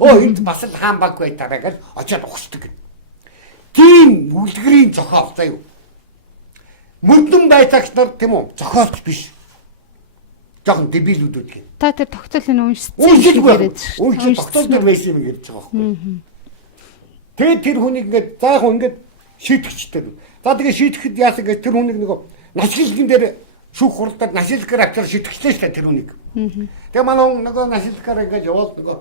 Энд бас л хаан банк байтараа гэж очиад ухсдаг. Тийм үлгэрийн зохиол заяа. Мөрдөн байцаагч нар тийм үү? Зохиолч биш. Жохон дебилүүдүүд гин. Та тэр тогтоолыг уншсан. Уншиж тогтоол дээр байсан юм гэж байгаа байхгүй. Тэгээд тэр хүнийг ингээд заах ингээд шийтгэжтэй. За тэгээ шийтгэхэд яасан гэж тэр хүнийг нөгөө нашлгын дээр шүүх хуралдаар нашлгаар авчаар шийтгэжлээ шүү дээ тэр хүнийг. Тэгээ манай нөгөө нашлгаар ингээд яваад нөгөө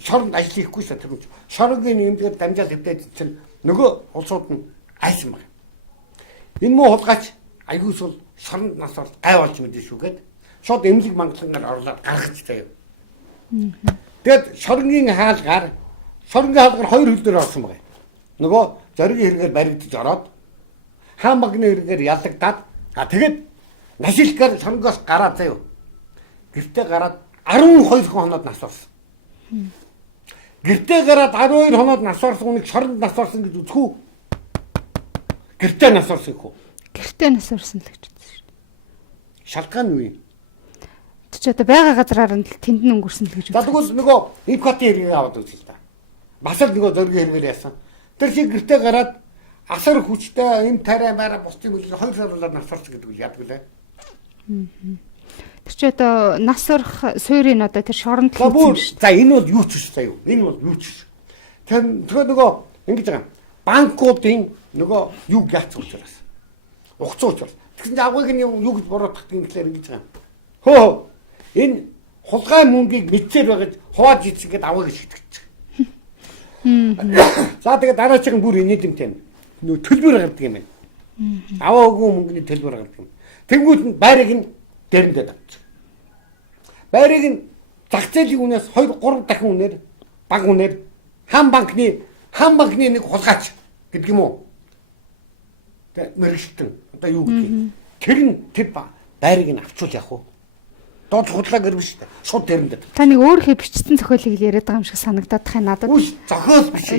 шоронд ажил хийхгүй шүү тэр хүн. Шорогийн нэмдгээр дамжаал хэвдээд чинь нөгөө улсууд нь айсан байна. Энэ муу хулгайч аягүйс бол шоронд нас бол гай болж мэдэн шүү гээд шууд эмнэлэг мангалангаар орлоод гаргаж заяа. Тэгэд шорогийн хаалгаар хоёр хөл дээр орсон байна. Нөгөө зоригийн хэрэгээр баригдаж ороод хаан банкны хэрэгээр ялагдаад тэгэд нашлгаар шоронгоос гараад заяа. Гэртээ гараад 12 хоноод нас орсон. Гэртээ гараад 12 хоноод нас орсон хүнийг шоронд нас орсон гэж үзэх үү? Гэртээ нас орсон хөө. Гэртээ нас орсон л гэж үзсэн шүү дээ. Шалтгаан юу юм? Чи одоо байгаа газраар нь тэнд нь өнгөрсөн л гэж үзсэн. Тэгвэл нөгөө инквати хэргийг аваад үзье л да. Бас л нөгөө зоригийн хэрэгээр яасан. Тэр шиг гэртээ гараад асар хүчтэй эм тарай байраа бусдын мөлөөр 2 сар болоод нас орсон гэдэг үг яадаг лээ. Тэр чи одоо нас орох суурийн одоо тэр шоронд хийсэн шүү. За энэ бол юу ч биш заяа. Энэ бол юу ч биш. Тэр нөгөө ингэж байгаа. Банкуудын нөгөө юу яац учраас. Ухцууч бол. Тэгсэн чинь авгыг нь юу гэж буруутгах юм гэхээр ингэж байгаа. Хөө энэ хулгай мөнгийг мэдсээр байгаад хувааж ийцгээд аваа гэж итгэж байгаа. За тэгээд дараагийн бүр инээдэмтэй. нөө төлбөр гардаг юм байна. Аваагүй мөнгөний төлбөр гардаг юм. Тэнгүүт нь байрыг нь дэрэндээ тавьчих. Байрыг нь зах зээлийн үнээс 2 3 дахин үнээр баг үнээр хам банкны нэг хулгайч гэдэг юм уу? Тэ мэрэгчтэн одоо юу гэдгийг тэр байрыг нь авчуул яах вэ? Доод худлаа гэрвэн шүү дээ. Шууд дэрэндээ. Та нэг өөрөө бичсэн зохиолыг л яриад байгаа юм шиг санагдаад тань надад. Үгүй зохиол биш.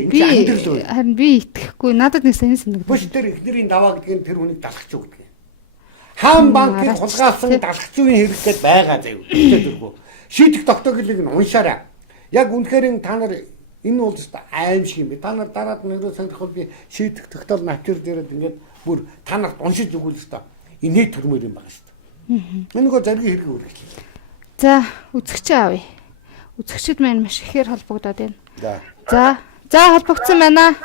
Харин би итгэхгүй. Надад нэг сонир санагдав. Бүш тэр эхнэрийн даваа гэдэг нь тэр хүнийг далах ч үгдэг. Хаан банкыг хулгайлсан далах зүйн хэрэглээд байгаа заяа. Тэрдэргүй. Шийдэх тогтоолыг нь уншаарай. Яг үнэхээр та нар энэ бол ч аим шиг юм би. Та нар дараад нэрөө сонирхол би шийдэх тогтоол навчир дээрээ ингээд бүр та нарт уншиж өгвөл ч инээ төрмөр юм байна шүү дээ. Энэгээр заргийн хэрэг үргэлжлэв. За, үзэгч аавь. Үзэгчд маань маш ихээр холбогдоод байна. За, холбогдсон байна.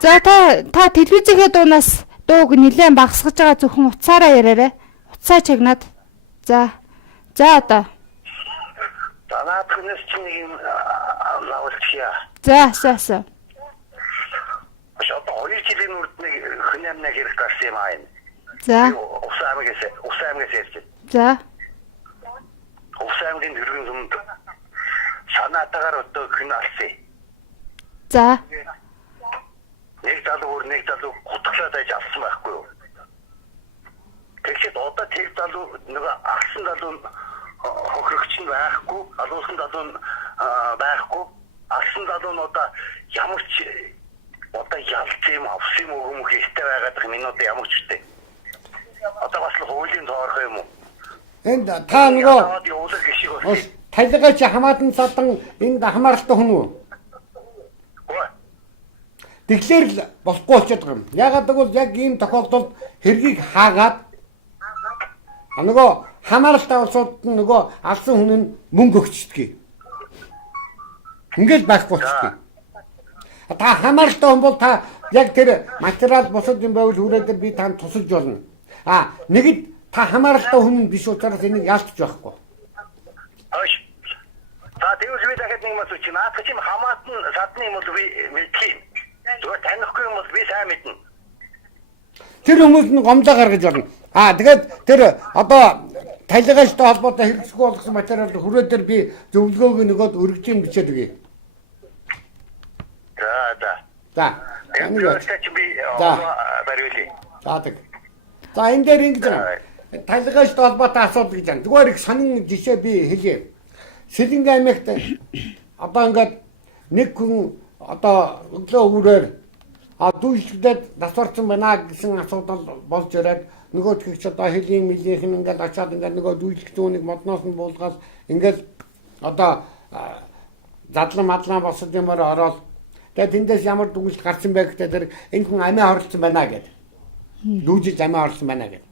За та телевизийнхээ дуунаас дууг нэлээд багасгаж байгаа зөвхөн утсаараа яриарай. Утсаа чагнаад. За одоо. За наадхнаас чи нэг юм лавлчихъя. За. Одоо 2 жилийн үрд нэг хөнөмнэг хэрэг гарсан юм аа. За. Усаамгээс ярьж. За. Усаамгийн дөрвөн сүмд санаатаагаар одоо хүн алсан. За. Нэг залуу гутглаад байж алсан байхгүй юу? Тэгэхээр одоо тэр залуу нэг алсан залуу хохирогч нь байхгүй, алуулсан залуу байхгүй, алсан залуу нь одоо ямар ч одоо ялц юм авсан юм уу хийхтэй байгаад минь одоо ямар ч үстэй. Одоо бас л хуулийн цоорхой юм уу? Энд та нөгөө талигаач хамаатан садан энд хамааралтай хүн үү? Тэгэхээр л болохгүй болчиход байгаа юм. Ягаад гэвэл яг ийм тохиолдолд хэргийг хаагаад нөгөө хамааралтай улсууд нь нөгөө алсан хүн нь мөнгө өгчдөг. Ингээд байхгүй болчихдог. Та хамааралтай хүн бол та яг тэр материал босод юм байвал хүрээдэр би танд тусалж болно. Нэгэд та хамааралтай хүн биш учраас энийг яалтж байхгүй. Та тэгвэл би дахиад нэг юм асуучих. Наадах чим хамаатан садны юм бол би мэдхий. Зүгээр танихгүй юм бол би сайн мэднэ. Тэр хүмүүс нь гомдоо гаргаж орно. Тэгээд тэр одоо талигааштай холбоотой хэрэгсгүй болгосон материал хүрээдэр би зөвлөгөөг нөгөөд өргөжийн бичээд өгье. За. Энэ энэ дээр ингэж талигааштай холбоотой асуудал гэж байна. Зүгээр их сонин жишээ би хэлье. Сэлэнгэ аймагт одоо ингээд нэг хүн одоо өглөө үрээр дүүжлээд насварсан байна гэсэн асуудал болж ирээд нөгөө тэгч одоо хэлийн мэлийнх нь ингээд очиад ингээд нөгөө дүүжлэх зүүнийг модноос нь буулгаад ингээд одоо задлан босод юмар ороод тэгээд тэндээс ямар дүгнэлт гарсан бэ гэхдээ тэр энэ хүн амиа хорлцсон байна гэдэг. Дүүжиж амиа хорлцсон байна гэдэг.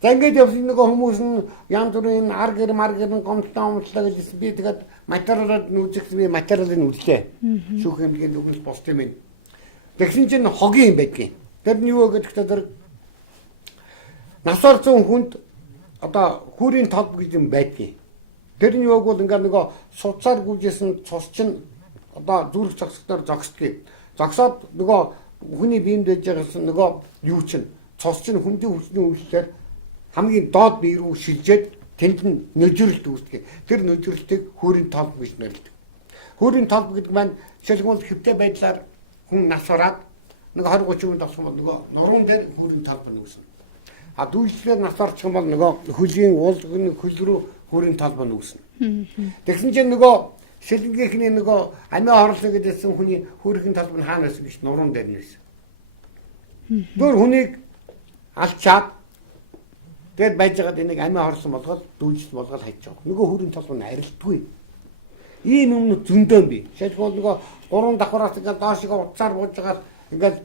За ингээд явсан нөгөө хүмүүс нь янз бүрийн ар гэр гомдлоо гэжсэн би тэгээд материалд нүзэгсэн би материалыг үллээ. Шүүх хэмжээний дүгнэлт босд юм. Тэгсэн чинь хогийн юм байдгийн. Тэр нь юу гэхээр тэр насвар зүүн хүнд одоо хүүрийн толб гэж юм байдгийн. Тэр нь юуг бол ингээд нөгөө суцаар гүйжсэн цус чинь одоо зүрх зогсдоор зогсдгийг. Зогсоод нөгөө хүний биед байж байгаас нөгөө юу чинь цус чинь хүндийн хүчний үйлчлэлээр хамгийн доод бие рүү шилжээд тэнд нь нөжрөлт үүсдэг. Тэр нөжрөлтийг хүүрийн толб гэж нэрлэдэг. Хүүрийн толб гэдэг маань шилгүүл хэвтэй байдлаар хүн нас ороод нэг 20-30 минут болсон бол нөгөө нуруунд дээр хүүрийн толб нүснэ. Дүүлчлээр нас орчих юм бол нөгөө хөлийн уулгын хөл рүү хүүрийн толб нүснэ. Тэгсэн чинь нөгөө шилгэнгийнхний нөгөө амиа хорлоо гэдсэн хүний хүүрийн толб нь хаана байсан гэж нуруунд дээр нээсэн. Өөр хүнийг алчаад тэгээд байж байгаад энийг амиа хорлсон болгоод дүүжлэл болгоод хайж байгаа. Нөгөө хүүрийн толб нь арилдгүй. Ийм юмнууд зөндөө би. Шилгүүл нөгөө 3 давхраас ингээд доошоо утсаар бууж байгаа ингээд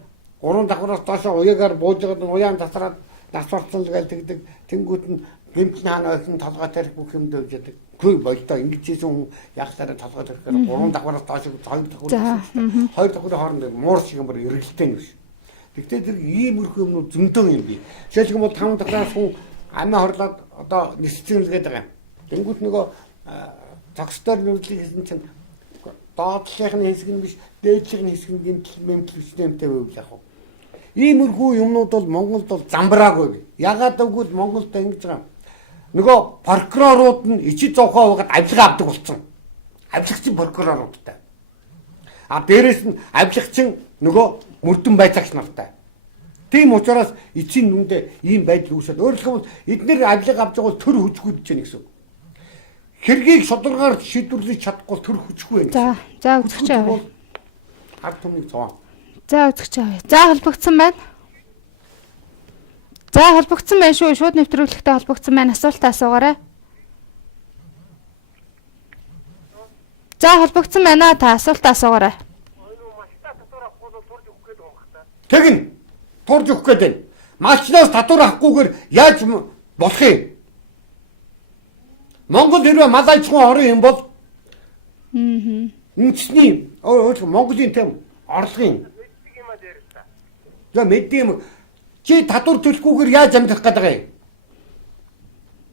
3 давхраас доошоо уяагаар бууж байгаа уяан засраад насварцсан л гээл тэгдэг. Тэнгүүт нь гэмтэл хаана байсан толгой тарих бүх юм дэвж яадаг. Хөөе болдоо ингэж хийсэн хүн яг тараа толгой тарихээр 3 давхраас доошоо 2 давхар 2 давхрын хооронд муур шиг юм бүр эргэлтэй юм биш. Тэгтээ тэр ийм өрх юмнууд зөндөө юм би. Жишээлбэл 5 давхраас хүн амиа хорлоод одоо нисцэн л гээд байгаа юм. Тэнгүүт нөгөө зогсдоор нүрдлийг хийсэн чинь доотлынхны хэсэг нь биш, дээдлынхны хэсэг нь гэмтэл мэмтэл системтэй байвал яг уу. Иймэрхүү юмнууд бол Монголд бол замбраагүй. Ягаад гэвэл Монголд ингэж байгаа. Нөгөө прокурорууд нь ичид зовхоо угаад авилга авдаг болсон. Авилгачин прокуроруудтай. А дээрэс нь авилгачин нөгөө мөрдөн байцаагч нартай. Тийм учраас эцсийн нүндээ ийм байдал үүсээд өөрөлдөх нь эдгээр авилга авч байгаа бол төр хүчгүйдэж байна гэсэн. Хэргийг шударгаар шийдвэрлэж чадахгүй төр хүчгүй байна. За үзэгч авъя. Ард түмнийг цоо. За үзэгч авъя. За холбогдсон байна. За холбогдсон байна шүү. Шууд нэвтрүүлэгтэй холбогдсон байна. Асуултаа асуугаарай. За холбогдсон байна. Та асуултаа асуугаарай. Тэгнь турж өгөх гээд байна. Малчнаас татвар авахгүйгээр яаж болох юм? Монгол хэрвээ мал аж ахуйн орон юм бол үндэсний Монголын тэм орлогын за мэдээм чи татвар төлөхгүйгээр яаж амьдрах гэдэг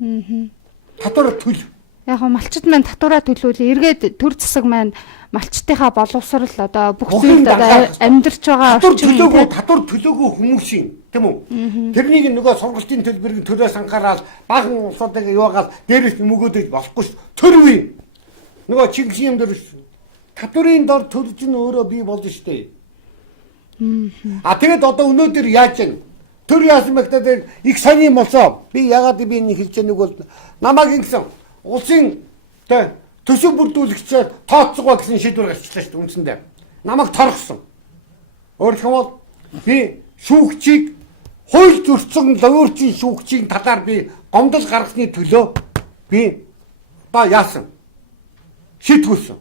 юм? Татвар төлөх. Яг нь малчид маань татвараа төлөвлөө. Эргээд төр засаг маань малчтынхаа боловсрал одоо бүх зүйлд одоо амьдарч байгаа татвар төлөөгүй хүмүүсийн тийм үү? Тэрнийг нөгөө сургалтын төлбөрийн төлөөс анхаарал баахан улсуудыг юугаал дээрээс мөгөөдөж болохгүй ш. Төр үе. Нөгөө Чингисийн юм дээр татварын дор төлж нь өөрөө бий болж штэ. А тэгээд одоо өнөөдөр яаж вэ? Төр яасан бэ гэдэг их сони болсоо. Би ягаад би энэ хэлж яаг бол намайг ингэсэн улсын төсөв бүрдүүлэгчээр тооцоогоо гэсэн шийдвэр гарчлаа шүү дээ үндсэндээ. Намайг торгосон. Өөрөлдөх юм бол би шүүгчийг хууль зөрчсөн лавуурчийн шүүгчийн талаар би гомдол гаргасны төлөө би одоо яасан? Шийдвүүлсэн.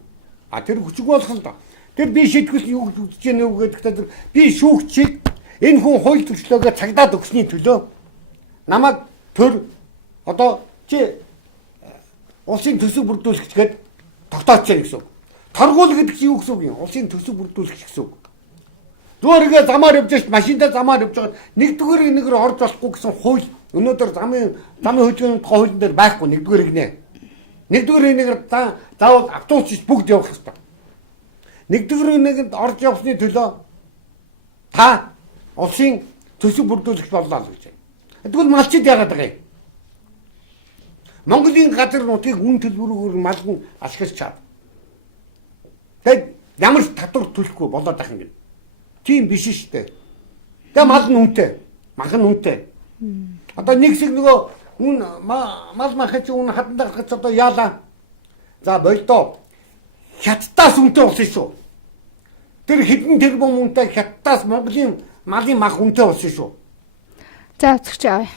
А тэр хүчиг болох л да. Тэр би шийдвүүлсэн юу гэж үзэж яах вэ гэдэгт би шүүгчийг энэ хүн хууль зөрчлөөгөө цагдаад өгсөний төлөө намайг төр одоо чи улсын төсөв бүрдүүлэгчгээд тогтооч яа гэсэн үг. Торгуул гэдэг чинь юу гэсэн үг юм? Улсын төсөв бүрдүүлэгч гэсэн үг. Зүгээр замаар явж шít машинтаа замаар явж байгаа нэгдүгээр нэгээр орж болохгүй гэсэн хууль өнөөдөр замын хөдөлгөөний хуулийн дээр байхгүй нэгдүгээр гинэ. Нэгдүгээр нэгээр заавал автобус шít бүгд явах хэрэгтэй. Нэгдүгээр нэгэнд орж явсны төлөө та улсын төсөв бүрдүүлэгч боллоо л гэж. Тэгвэл малчид яагаад байгаа юм? Монголын газар нутгийг үн төлбөрөөр мал нь ашиглаж чад. Тэгэд ямар ч татвар төлөхгүй болоод байх юм. Тийм биш шүү дээ. Тэгээ мал нь үнэтэй. Мах нь үнэтэй. Одоо нэг шиг нөгөө үн мал махач үн хатанд гаргаж одоо яалаа. За болдоо. Хятадаас үнэтэй болсон шүү. Тэр хэдэн тэрбум үнэтэй Хятадаас Монголын малын мах үнэтэй болсон шүү. За үзэгч авъя.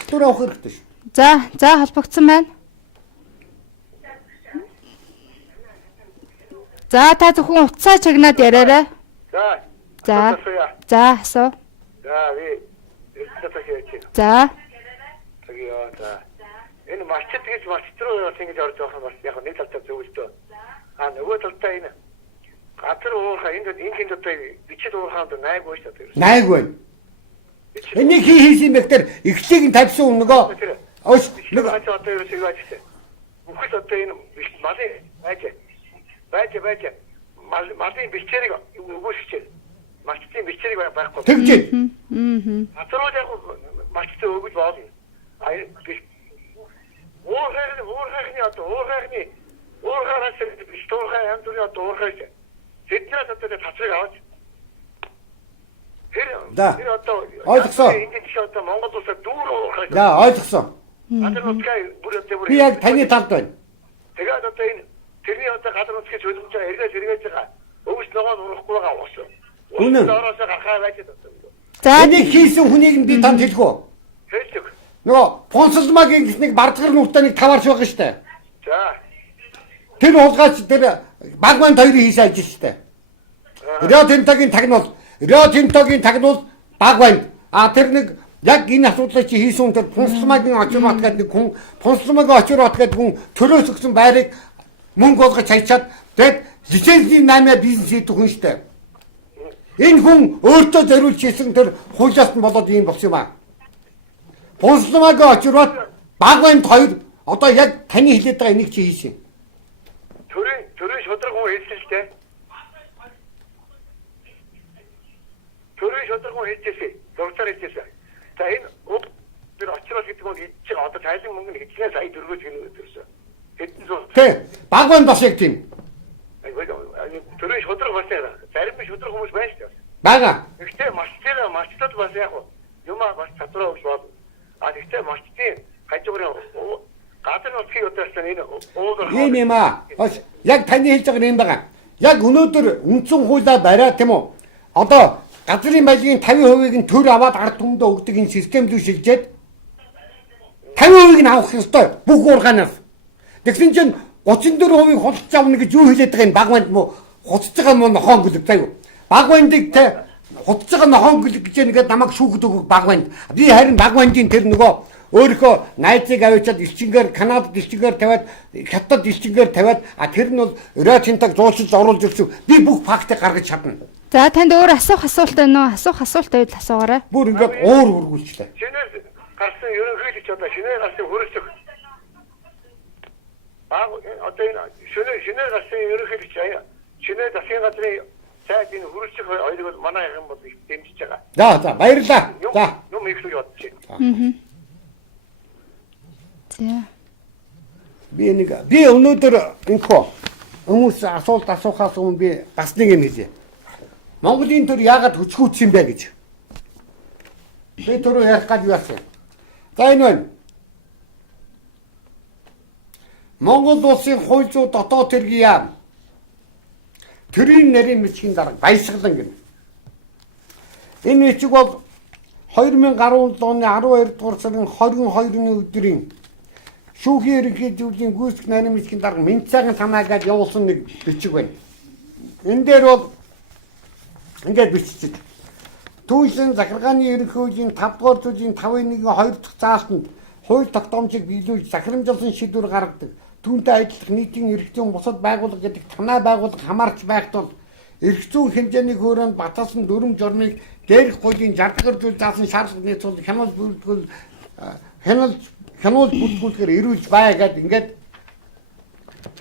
Татвар авах хэрэгтэй шүү. За холбогдсон байна. За та зөвхөн утсаа чагнаад яриарай. За асуу. За би өөртөө хэлчих. За. Энэ малчид гэж малчид руу ингэж орж байгаа бас яг нэг талдаа зөв өстөө. А нөгөө талдаа энэ газар уурхаа энд одоо бичил уурхаанд найггүй шүү дээ. Найггүй. Энийг хийсэн бэхтэр эхлийг нь тавьсан нөгөө өөс нэг одоо юу шиг байж тээ. Бүхэл одоо энэ малын байж малын бэлчээрийг өгөөсч малчтын бэлчээрийг байхгүй. Тэгжээ. Атруу яг малчтын өгөж болно. Уурхайгны бэлчээрээ хамтрын одоо уурхайж тэднээс одоо татварыг аваад тэр одоо ойлгосон. Энд чи одоо Монгол улсад дүүр уурхайж. За ойлгосон. Би яг таны талд байна. Тэгээд одоо энэ тэрний одоо гадар нутгийн зөвлөмж байгаа эргэж байгаа. Өвс ногоо нурахгүй байгаа уус. Үнэн. Ороосоо гарахаа байж байгаа. За энийг хийсэн хүнийг би танд хэлэх үү? Хэлдэг. Нөгөө Понсолмагийн нэг бардгар нүхтэ нэг таваарч байгаа штэ. За. Тэр уулгаач тэр багманд хоёрын хийсэн ажил штэ. Риотинтогийн тагнуул багманд. А тэр нэг яг энэ асуудлыг чи хийсэн тэр Понсолмагийн очирот гэдэг нэг хүн Понсолмагийн очирот гэдэг хүн төрөөс өгсөн байрыг мөнгө олгож хайчаад тэгэд лицензийн 8 бизнес хийдэг хүн штэ. Энэ хүн өөртөө зориулж хийсэн тэр хуулиас нь болоод ийм болсон юм аа. Понсолмагийн очирот багманд хоёр одоо яг таны хэлээд байгаа энийг чи хийсэн. Төрийн шудраг хүн хэлсэн л дээ. Төрийн шудраг хүн хэлжээсэй. Дуртаар хэлжээсэй. За энэ тэр очрол гэдэг нь хийж байгаа одоо тайлан мөнгө нь хэдхэн сая төгрөгөж гинэ гэсэн. Хэдэн зуун. Тэ. Багван бас яг тийм. Төрийн шудраг бас зарим шудраг хүмүүс байна шүү дээ. Бага. Гэхдээ марцлал бас яг юмаа бас чадвараа өгч болно. А гэхдээ марцлын хажуугарын газар нутгийн удаачлаа энэ уур ийм юм аа. Яг таны хэлж байгаа юм байгаа. Яг өнөөдөр үндсэн хуулиа бариа тийм үү? Одоо газрын байлгийн 50%-ийг нь төр аваад ард түмэндээ өгдөг энэ систем рүү шилжээд 50%-ийг нь авах ёстой бүх уургаанаас. Тэгсэн чинь 34%-ийг худалдаж авна гэж юу хэлээд байгаа юм багванд мó худалдаж байгаа мó нохоон гүлэг заяа. Багвандыг те худалдаж байгаа нохоон гүлэг гэж нэгээд намайг шүүхэд өгөх багванд. Би харин багвандын тэр нөгөө өөрийнхөө найзыг авчиад элчингээр Канадад элчингээр тавиад хятад элчингээр тавиад тэр нь бол Иракинтаг зуулшилж оруулж ирсэн. Би бүх фактыг гаргаж чадна. За танд өөр асуулт байна уу? Асуулт байвал асуугаарай. Бүр ингээд уур үргүүлчлээ. Шинээр гарсан ерөнхийлөгч одоо шинээр гарсан хөрөлцөх. Одоо энэ шинээр гарсан ерөнхийлөгч шинээр засгийн газрын сайд энэ хөрөлцөх хоёрыг бол манай юм бол дэмжиж байгаа. За баярлалаа. За. Юм их л бодож байна. За. Би өнөөдөр энэхүү хүмүүс асуулт асуухаас өмнө би бас нэг юм хэлье. Монголын төр яагаад хүчгүүцсэн бэ гэж. Би түрүү ярих гад юу асуу. За энэ байна. Монгол улсын хууль зүйн дотоод хэргийн яам. Төрийн нарийн бичгийн дарга баясгалан гэнэ. Энэ бичиг бол 2017 оны 12 дугаар сарын 22-ны өдрийн шүүхийн ерөнхий зөвлөлийн гүйцэтгэх нарийн бичгийн дарга Мэнцайгийн санаа гэж явуулсан нэг бичиг байна. Энэ дээр бол ингээд бичиж. Түүнчлэн захиргааны ерөнхий хуулийн 5 дугаар зүйлийн 5.1-ийн 2 дахь заалтанд хууль тогтоомжийг биелүүлж захирамжуулсан шийдвэр гаргадаг. Түүнтэй адилах нийтийн эрх зүйн бусад байгууллага гэдэг танай байгууллага хамаарч байхад бол эрх зүйн хэмжээний хөөрөнд баталсан дүрм журмыг дээрх хуулийн 60 дахь зүйл заасан шаардлага нийцүүл хянуулж бүрдүүлэхээр ирүүлж бай гэдэг ингээд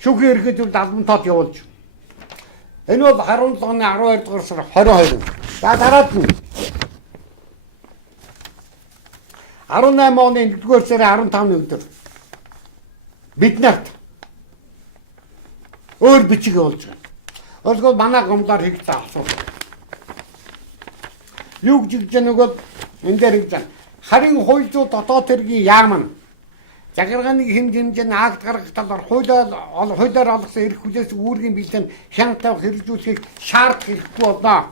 шүүхийн ерөнхий зөвлөлд албан тоод явуулж. Энэ бол 17 оны 12 дугаар сар 22. За дараад нь 18 оны 1-р сарын 15-ны өдөр бид нарт өөр бичиг явуулж байгаа. Өөрөлдөө манай гомдоор хийгдсэн асуулт. Юу гэж нэг бол энэ дээр хэлж байна. Харин хууль зүйн дотоод хэргийн яам нь захиргааны хэм хэмжээний акт гаргах талаар хуулиар олгосон эрх хүлээс үүргийн бэлтгэн хяналт тавих хэрэгжүүлэхийг шаардах хэрэггүй болно.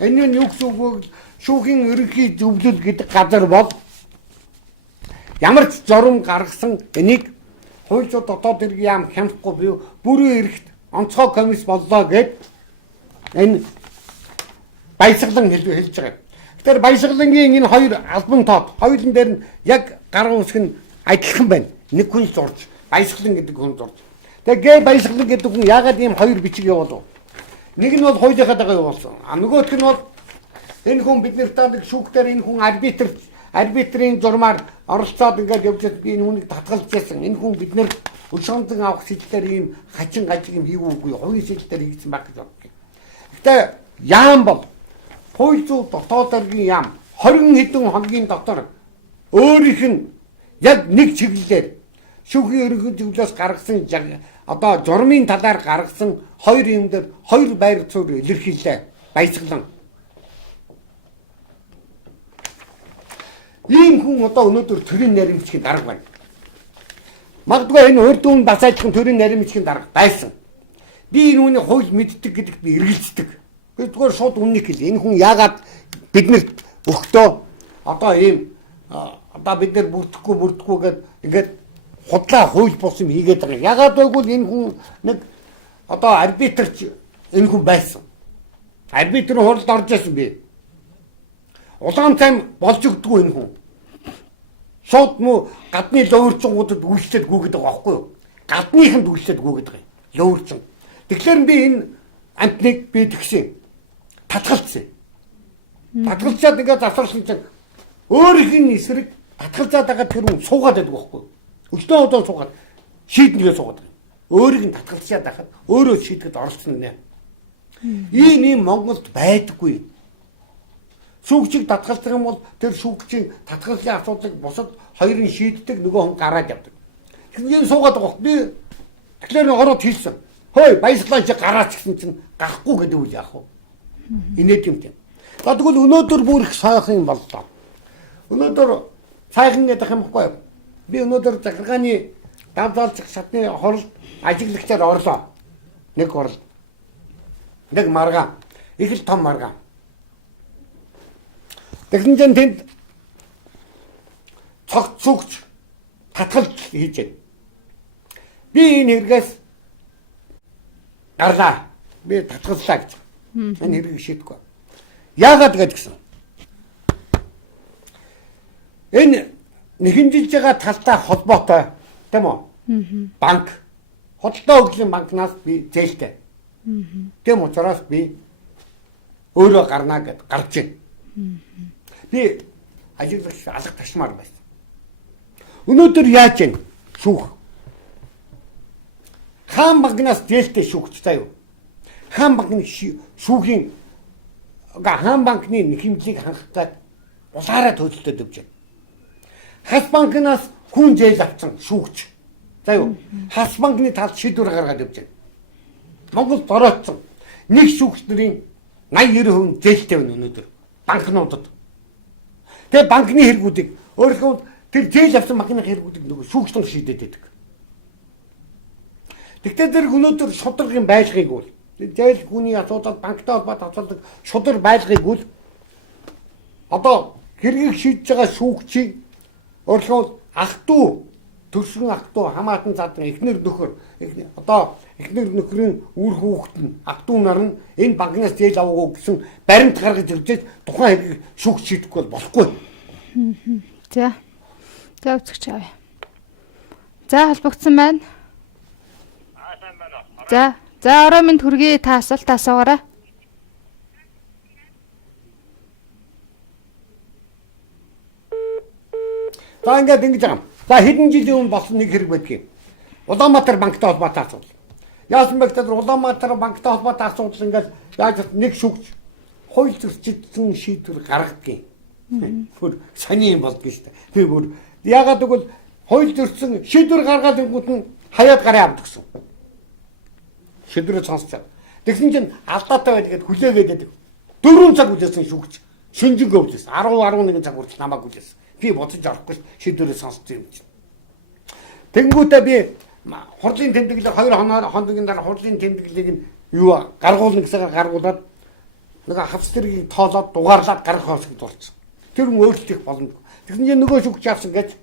Энэ нь юу гэсэн үг вэ? Шүүхийн ерөнхий зөвлөл гэдэг газар бол ямар ч журам гаргасан энийг хууль зүйн дотоод хэргийн яам хянахгүй буюу бүрэн эрхт онцгой комисс боллоо гэд энэ баясгалан хэлж байгаа. Тэгэхээр баясгалангийн энэ хоёр албан тоод хоёулын дээр нь яг гарган үсэх нь адилхан байна. Нэг хүн зурж, баясгалан гэдэг хүн зурж. Тэгээ баясгалан гэдэг хүн яагаад ийм хоёр бичиг явуулав? Нэг нь бол хуулийнхаа дагуу явуулсан. Нөгөөх нь бол энэ хүн бидний таалаг шүүхтэр энэ хүн арбитрийн журмаар оролцоод ингээд явж би энэ хүнийг татгалж байсан. Энэ хүн биднэр өшгөнтөн авах сэдвээр ийм хачин гажиг юм хийгүүгүй. Хувийн сэдвээр хийгдсэн байх гэж боддог. Гэтэ яам бол хууль зүйн дотоод хэргийн яам 20 хэдэн хоногийн дотор өөрийнх нь яг нэг чиглэлээр шүүхийн ерөнхий зөвлөлөөс гаргасан одоо журмын талаар гаргасан хоёр юм дээр хоёр байр суурь илэрхийлээ баясгалан. Ийм хүн одоо өнөөдөр төрийн нарийн бичгийн дарга байна. Магадгүй энэ урд өмнө бас адилхан төрийн нарийн бичгийн дарга байсан. Би энэ хүний хууль мэддэг гэдэгт би эргэлздэг. Би зүгээр шууд үннийг хэл. Энэ хүн яагаад биднэрт өгтөө одоо ийм одоо бид нар бүрдэхгүй гэд ингээд худлаа хууль бус юм хийгээд байгаа. Яагаад байггүй энэ хүн нэг одоо арбитрч энэ хүн байсан. Арбитрийн хуралд орж ирсэн би. Улаан цайм болж өгдөггүй энэ хүн. Шууд муу гадны лөөрчнгуудад үйлчлээд гүгээд байгаа байхгүй юу? Гадныханд үйлчлээд гүгээд байгаа юм. Лөөрчин. Тэгэхээр би энэ амтныг би тэгсэн. Татгалцсан. Татгалцаад ингээд засварсан чинь өөрийнх нь эсрэг татгалзаад байгаа тэр хүн суугаад байдаг байхгүй юу? Өчтөн удаа суугаад шийднэгээ суугаад байгаа. өөрийг нь татгалзаад байхад өөрөө шийдэхэд оролцсон нэ. Ийм Монголд байдаггүй. Шүүгчийг татгалзах юм бол тэр шүүгчийн татгалзлын асуудлыг бусад хоёрын шийддэг нөгөө хүн гараад явдаг. Тэгэхээр суугаад байгаа. Би тэгэхээр ороод хэлсэн. Хөөе баясгалаа чи гараач гэсэн чинь гарахгүй гэдэг үйл яах вэ? Инээд юм тийм. За тэгвэл өнөөдөр бүр их сайхан боллоо. Өнөөдөр сайхан гэдэг юм баггүй. Би өнөөдөр захиргааны давдаалцах шатны хоролд ажиглагчаар орлоо. Нэг хорол. Нэг маргаан. Их л том маргаан. Тэгсэн чинь тэнд цогц зүгч татгалт хийж байна. Би энэ хэрэгээс гарлаа. Би татгаллаа гэж. Энэ хэрэг шийдэхгүй. Яагаад гэдгсэн. Энэ нэхэмжилж байгаа талтай холбоотой тийм үү? Банк. Хөдөлгөөн хөгжлийн банкнаас би зээлтэй. Тийм учраас би өөрөө гарнаа гэд гарч байна. Би ажиглагч алга ташмаар байсан. Өнөөдөр яаж вэ? Шүүх. Хаан банкнаас зээлтэй шүүгч таа юу? Хаан банкны шүүхийн хаан банкны нэхэмжлийг хангахад улаараа төлөлтөд өгч байна. Хас банкнаас хүн зээл авсан шүүгч. За юу? Хас банкны талд шийдвэр гаргаад өгч байна. Монголд оройтсон нэг шүүгч нарын 80-90% зээлтэй байна өнөөдөр банкнуудад. Тэгээ банкны хэрэгүүдийг өөрөөр тэр зээл авсан банкны хэрэгүүдийг нөгөө шүүгчдэн шийдээд байдаг. Тэгтээ тэр өнөөдөр шударгын байлгыг бол зээл хүний асуудал банктай холбоотой асуудал шудар байлгыг бол одоо хэргийг шийдэж байгаа шүүгчийг өөрөөр ах トゥ төрсөн ах トゥ хамаатан задан эхнэр нөхөр одоо эхнэр нөхрийн үр хүүхэд нь ах トゥ нар нь энэ банкнаас зээл аваагүй гэсэн баримт гаргаж иржээж тухайн хэргийг шүүгч шийдэхгүй бол болохгүй. За. За үзэгч авъя. За холбогдсон байна. Сайн байна уу? За орой минь хүргэе та асуулт асуугаарай. За ингээд ингэж байгаа юм. За хэдэн жилийн өмнө болсон нэг хэрэг байдгийг. Улаанбаатар банктай холбоотой асуудал. Яасан бэ гэхээр Улаанбаатар банктай холбоотой асуудал ингээд яаж нэг шүүгч хууль зөрчилдсөн шийдвэр гаргадгийг. Бүр сони юм болдгоо шүү дээ. Тэр бүр яагаад гэвэл хууль зөрчсөн шийдвэр гаргаад ингууд нь хаяад гараа авдаг гэсэн. Шийдвэрээ сонсчаад. Тэгсэн чинь алдаатай байд гэд хүлээгээд байдаг. 4 цаг үлээсэн шүүгч шүнжэнгөө үлээсэн. 10-11 цаг хүртэл намайг үлээсэн. Би бодож орохгүй шийдвэрээ сонссон юм чинь. Тэнгүүтээ би хурлын тэмдэглэл 2 хоногийн дараа хурлын тэмдэглэлийг нь юу гаргуулна гэсээр гаргуулад нэг хавц тэргийг тоолоод дугаарлаад гаргах хосгод болчихсон. Тэр хүн өөрчлөх болно. Тэгсэн чинь нөгөө шүүгч авсан гэж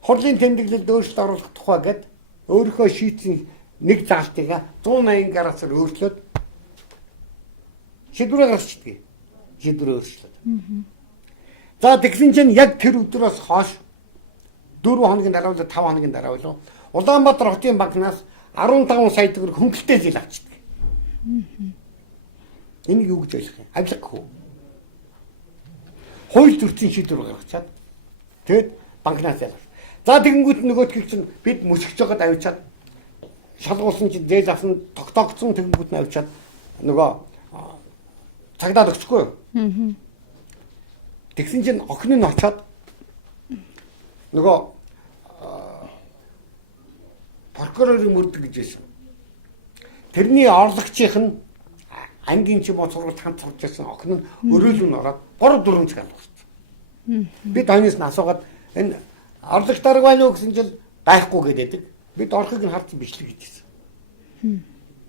хурлын тэмдэглэлд өөрчлөлт оруулах тухай гэд өөрийнхөө шийдсэн нэг заалтыг 180 градусаар өөрчлөөд шийдвэрээ гаргацдаг. Шийдвэрээ өөрчлөөд. За тэгсэн чинь яг тэр өдрөөс хойш 4 хоногийн дараа болоо 5 хоногийн дараа болоо Улаанбаатар хотын банкнаас 15 сая төгрөг хөнгөлтэй зээл авчдаг. Энийг юу гэж ойлгох юм? Авлахгүй. Хууль зөрчсөн шийдвэр гаргачаад тэгэд банкнаас зээл авч. За тэгэнгүүт нөгөөдгийг чинь бид мөсгөж байгаад авчаад шалгуулсан чинь зээл авсан тогтоогдсон тэгэнгүүт нь авчаад нөгөө цагдаад өгчихгүй юу? Тэгсэн чинь охин нь очоод нөгөө прокурорын мөрдөг гэж байсан. Тэрний орлогчийнх нь ангийн чи боцоргол хамт сурч байсан охин нь өрөөлөн ороод 3-4 цаг алгасан. Бид хойноос нь асуугаад энэ орлогч дарга байна уу гэсэн чинь байхгүй гэдэг. Бид орхыг нь харсан бичлэг хийжсэн.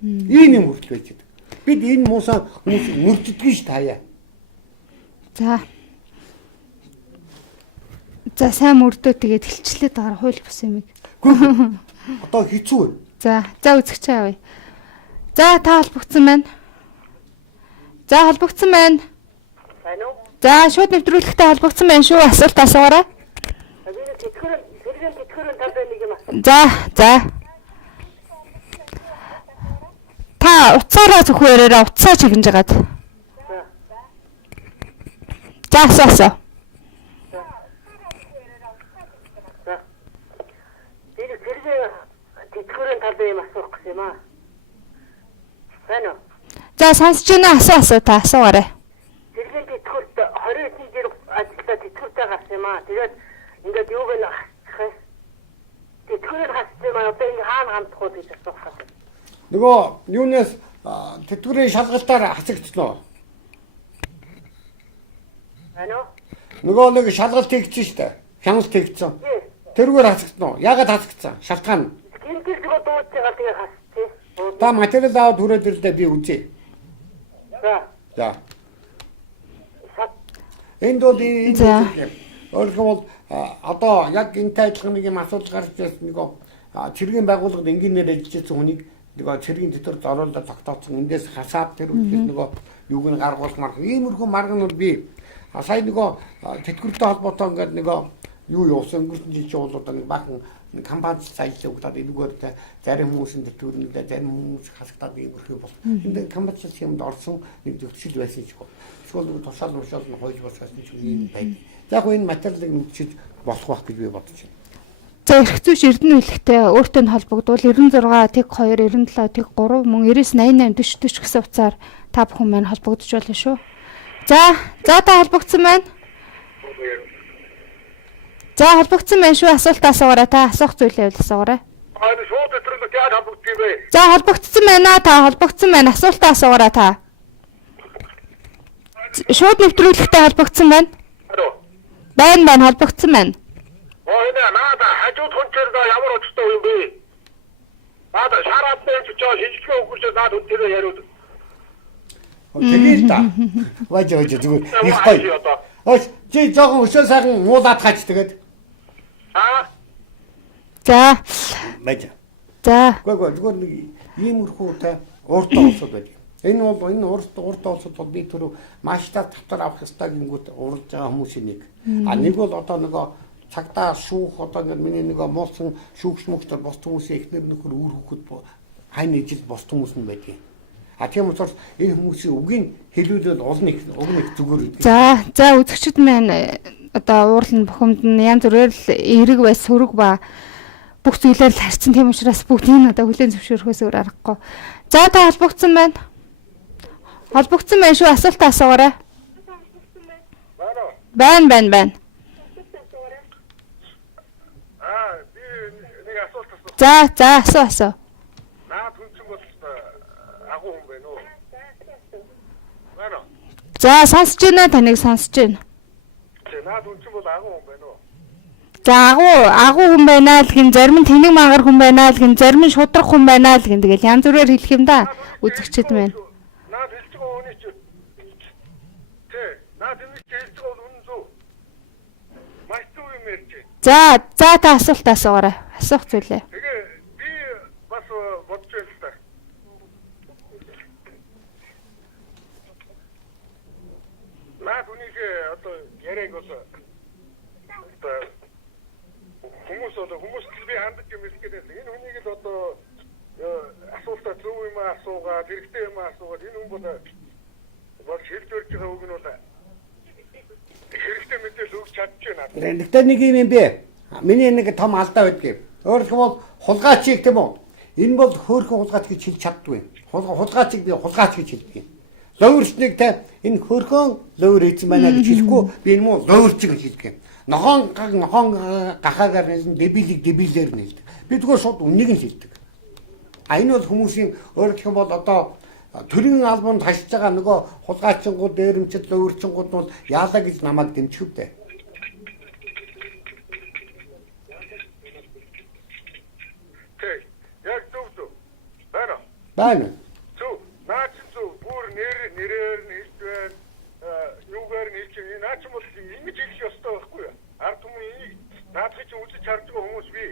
Ийм юм хүртэл байж байгаа. Бид энэ муусаа хүмүүс мөрддөг ш таяа. За сайн мөрдөө тэгээд хэлчлээд байгаа хууль бус юм. Одоо хэцүү. За үзэгч авъя. За та холбогдсон байна. Байна уу? За шууд нэвтрүүлэгтэй холбогдсон байна шүү. Асуулт асуугаарай. Тэтгэрэн талбай нэг юм асуу. За. Та уцаараа зөвхөн яриараа уцаа чигнэж байгаад. За асуу. Тэтгэрэн талын юм асуух гэсэн юм аа. Байна уу? За сонсож байна асуу та асуугаарай. Цэргийн тэтгэврт 29 жил ажиллаад тэтгэвртэй гарсан юм аа. Тэгээд ингээд юу вэ хасчих. Тэтгэвэр хасчих юм аа. Одоо ингэ хаана хандах вэ гэж асуух гэсэн. Нөгөө юунаас тэтгэврийн шалгалтаар хасагдсан уу? Байна уу? Нөгөө нэг шалгалт хийгдсэн шүү дээ. Хяналт хийгдсэн. Тэрүүгээр хасагдсан уу? Яагаад хасагдсан? Шалтгаан нь. Гинтэл зүгээр дууж байгаа тэгээ хасчих. Та материал аваад хүрээд ирлээ би үзье. За. Энд бол энэ өөрөлдвөл одоо яг энтэй адилхан нэг юм асуудал гарч ирсэн нөгөө цэргийн байгууллагад энгийнээр ажиллаж байсан хүнийг нөгөө цэргийн тэтгэврт оруулаад тогтооцсон эндээс хасаад тэр үгээр нөгөө юуг нь гаргуулмаар иймэрхүү марган бол би сая нөгөө тэтгэвртэй холбоотой ингээд нөгөө юу явуулсан өнгөрсөн жил чинь бол одоо нэг бахан компани ажиллаж өгдөг энэгээр зарим хүмүүсийн тэтгэврнүүдээ зарим хүмүүс хасагдаад иймэрхүү бол энэ компани юмд орсон нэг зөвчл байсан ч гоо эсвэл тушаал мушаал нь хойж бассан ч юм байд. Яг энэ материалыг нүдчиж болох байх гэж би бодож байна. За эрх зүйч Эрдэнэ хэлэхтэй өөртөө нь холбогдвол 96 тэг 2 97 тэг 3 мөн 99 88 40 40 гэсэн утсаар та бүхэн маань холбогдож байна шүү. За та холбогдсон байна. За холбогдсон байна шүү. Асуулт асуугаарай. Та асуух зүйлээ асуугаарай. Шууд тэтгэврт яаж холбогдсон юм бэ? За холбогдсон байна. Та холбогдсон байна. Асуултаа асуугаарай та. Шууд нэвтрүүлэгтэй холбогдсон байна. Байна холбогдсон байна. Энэ надаа хажууд хүнчээр ямар очтой юм бэ? Надаа шараад нэж чоо шинжилгээ өгүүлээ надад үнээр яриуд. Тэгээд та. Важ зүгээр их гоё. Өөс чи жоохон өшөө сайхан уулаад гаач тэгээд. За. Мэж. За. Гоо зүгээр нэг иймэрхүү та уртаа улсууд байдаг. Энэ бол энэ уртаа улсууд бол би түрүү масштаб татвар авах ёстой гингүүт уралж байгаа хүмүүсийн нэг. А нэг бол одоо нөгөө цагдаа шүүх одоо ингэ миний нөгөө муулсан шүүгч мөхтөр бос хүмүүсийн эхнэр нөхөр үр хөхөд хань ижил бос хүмүүс нь байдаг. А тийм учраас энэ хүмүүсийн үгийг хэлүүлэл олон их зүгээр үү. За үзэгчд маань одоо уурлын бухимд нь янз бүрээр л эрэг бай сөрөг ба бүх зүйлээр л харьцсан тийм учраас бүгдийг одоо хүлээн зөвшөөрөхөөс өөр аргагүй. За та холбогдсон байна. Холбогдсон байна шүү. Асуултаа асуугаарай. Байна. Би нэг асуулт асуу. За асуу. Наад хүнчин бол агуу хүн байна уу? Байна. За сонсож байна таныг сонсож байна. Наад хүнчин бол агуу хүн байна уу? За агуу хүн байна л гин зарим нь тэнэг мангар хүн байна л гин зарим нь шудраг хүн байна л гин тэгэл янз бүрээр хэлэх юм да. Үзэгчд маань. Наад хэлж байгаа хүний чи. Наад хэлж байгаа хүн зү. Маш зүг юм ярьж. За та асуулт асуугаарай. Асуух зүйлээ. Тэгээ би бас бодож байна л та. Наад хүнийг одоо яриаг бол хүмүүс би хандаж юм хэлгээд энэ хүнийг л одоо асуултаа зөв юм асуугаад хэрэгтэй юм асуугаад энэ хүн бол шилж өрж байгаа үг нь бол хэрэгтэй мэдээлэл өгч чадчихна. Гэхдээ нэг юм бэ. Миний нэг том алдаа байдгийг. Өөрөлдвөл хулгайчийг тийм үү? Энэ бол хөөрхөн хулгайч гэж хэлж чаддгүй. Хулгайчийг би хулгайч гэж хэлдэг. Ловөрчнийг те энэ хөөрхөн ловөр эзэн байна гэж хэлэхгүй би энэ муу ловөрч гэж хэлдэг. Нохоон гахаагаар нэлэн дебилээр нэлдэг. Би зүгээр шууд үнийг нь хэлдэг. А энэ бол хүмүүсийн өөрөлдөх юм бол одоо төрийн албанд хашиж байгаа нөгөө хулгайчингууд, дээрэмчд, ловөрчингууд бол яалаа гэж намайг дэмжихвдээ. Яг зөв. Байна. Байна. Зөв. Наач зөв. Бүр нэрээр нь хэлж байна. Юугаар нь хэлж байна. Наач бол ингэж хэлэх ёстой байхгүй юу? Ард түмний наадхыг чинь үзэж харж байгаа хүмүүс би.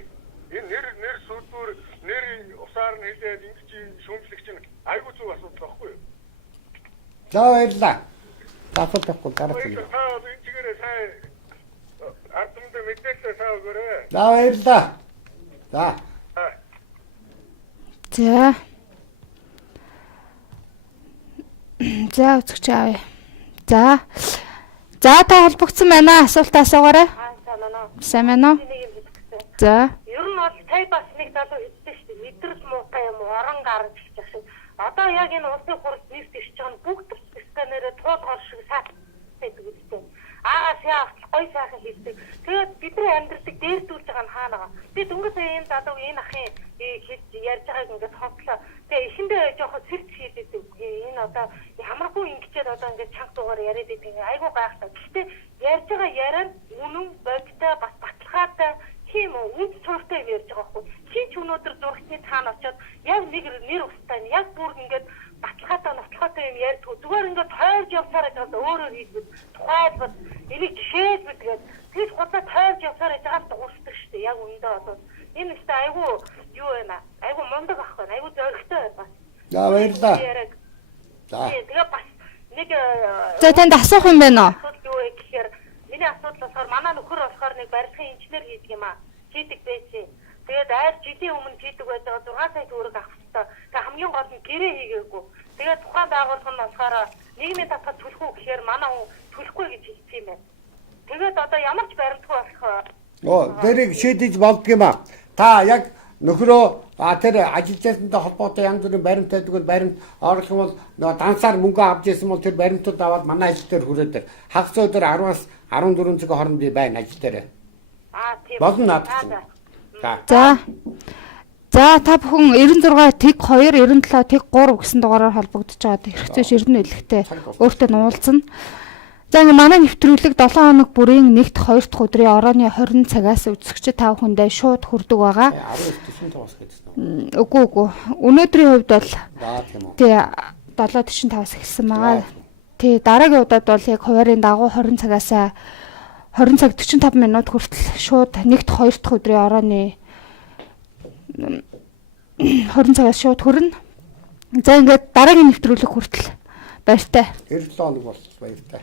Энэ нэр сүдүүр нэр усаар нь хэлээд ингэж шүүмжлэх чинь айгүй зөв асуудал байхгүй юу? За баярлаа. Асуулт авахгүй гарах юм. Энэ чигээрээ сайн ард түмэд мэдээлэл сайн өгөөрэй. За баярлаа. За үзэгч аав. За та холбогдсон байна. Асуултаа асуугаарай. Сайн байна уу? За. Ер нь бол сая бас нэг залуу хэлсэн шүү дээ. Мэдрэл хөрөнгө гаргаж ирчих шиг. Одоо яг энэ улсын хурлд нэрт ирж байгаа нь бүгд сканерээ тууд шиг сайтай гэдэг. Аагаас яавал гой сайхан хийдэг. Тэгээд бидний амьдралыг дээрдүүлж байгаа нь хаана байгаа. Би дөнгөж энэ залуу энэ ахын хэлж ярьж байгааг ингээд сонслоо. Тэгээ эхэндээ жоохон сэрч хийдэг. Энэ одоо хамаргүй ингэчээд одоо ингээд чанга дугаар яриад идэг. Айгуу гайхалтай. Гэхдээ ярьж байгаа яриа нь үнэн бодтой бас баталгаатай тийм үнд цогтой ярьж байгаа хгүй. Чи ч өнөөдөр зургтны цаана очиод яг нэр устай яг бүр ингээд баталгаатай нотлохотой юм ярьдгүй. Зүгээр ингээд тойрж явсаар байгаа өөрөөр хийдэг. Тухайлбал энийг жишээд бидгээд тэгж гудаа тойрж явсаар байгаа дуусдаг шүү дээ. Яг үндэ одоо энэ ихтэй айгүй юу байна. Айгүй мундаг ах байна. Айгүй зөрөгтэй байна. За баярлалаа. За. Тэгээ бас нэг За танд асуух юм байна уу? Юу вэ гэхээр миний асуудал болохоор манай нөхөр болохоор нэг барилгын инженер хийдэг юм аа. Хийдэг байсан. Тэгээд айр жилийн өмнө хийдэг байж байгаа 6 сая төгрөг авах хэрэгтэй. Тэгээ хамгийн гол нь гэрээ хийгээгүй. Тэгээд тухайн байгууллага нь болохоор нийгмийн татвар төлөх үү гэхээр манай хүн төлөхгүй гэж хэлсэн юм байна. Тэгээд одоо ямар ч баримтгүй болох. Тэрийг шийдэж болдгийм аа. Та яг нөхрөө тэр ажиллаж байсантай холбоотой янз бүрийн баримт байдаг бол баримт оруулах юм бол нөгөө дансаар мөнгө авч ирсэн бол тэр баримтууд аваад манай ажил дээр хүрээд хагас өдөр 10-аас 14 цагийн хооронд би байна ажил дээр. Тийм. Болно наадах. За та бүхэн 96 тэг 2 97 тэг 3 гэсэн дугаараар холбогдож байгаа. Хэрэгцээш эрдэнэ хэлэхтэй өөртөө нуулзна. За ингээ манай нэвтрүүлэг 7 хоног бүрийн 1-т 2 дахь өдрийн орооны 20 цагаас үзэгчид 5 хүндээ шууд хүрдэг байгаа. 19 тоос гэсэн. Үгүй. Өнөөдрийн хувьд бол тий 7:45-аас эхэлсэн байгаа. Тий дараагийн удаад бол яг хуваарийн дагуу 20 цагаас 20 цаг 45 минут хүртэл шууд 1-т 2 дахь өдрийн орооны 20 цагаас шууд хүрнэ. За ингээд дараагийн нэвтрүүлэг хүртэл баяртай. 97 хоног бол баяртай.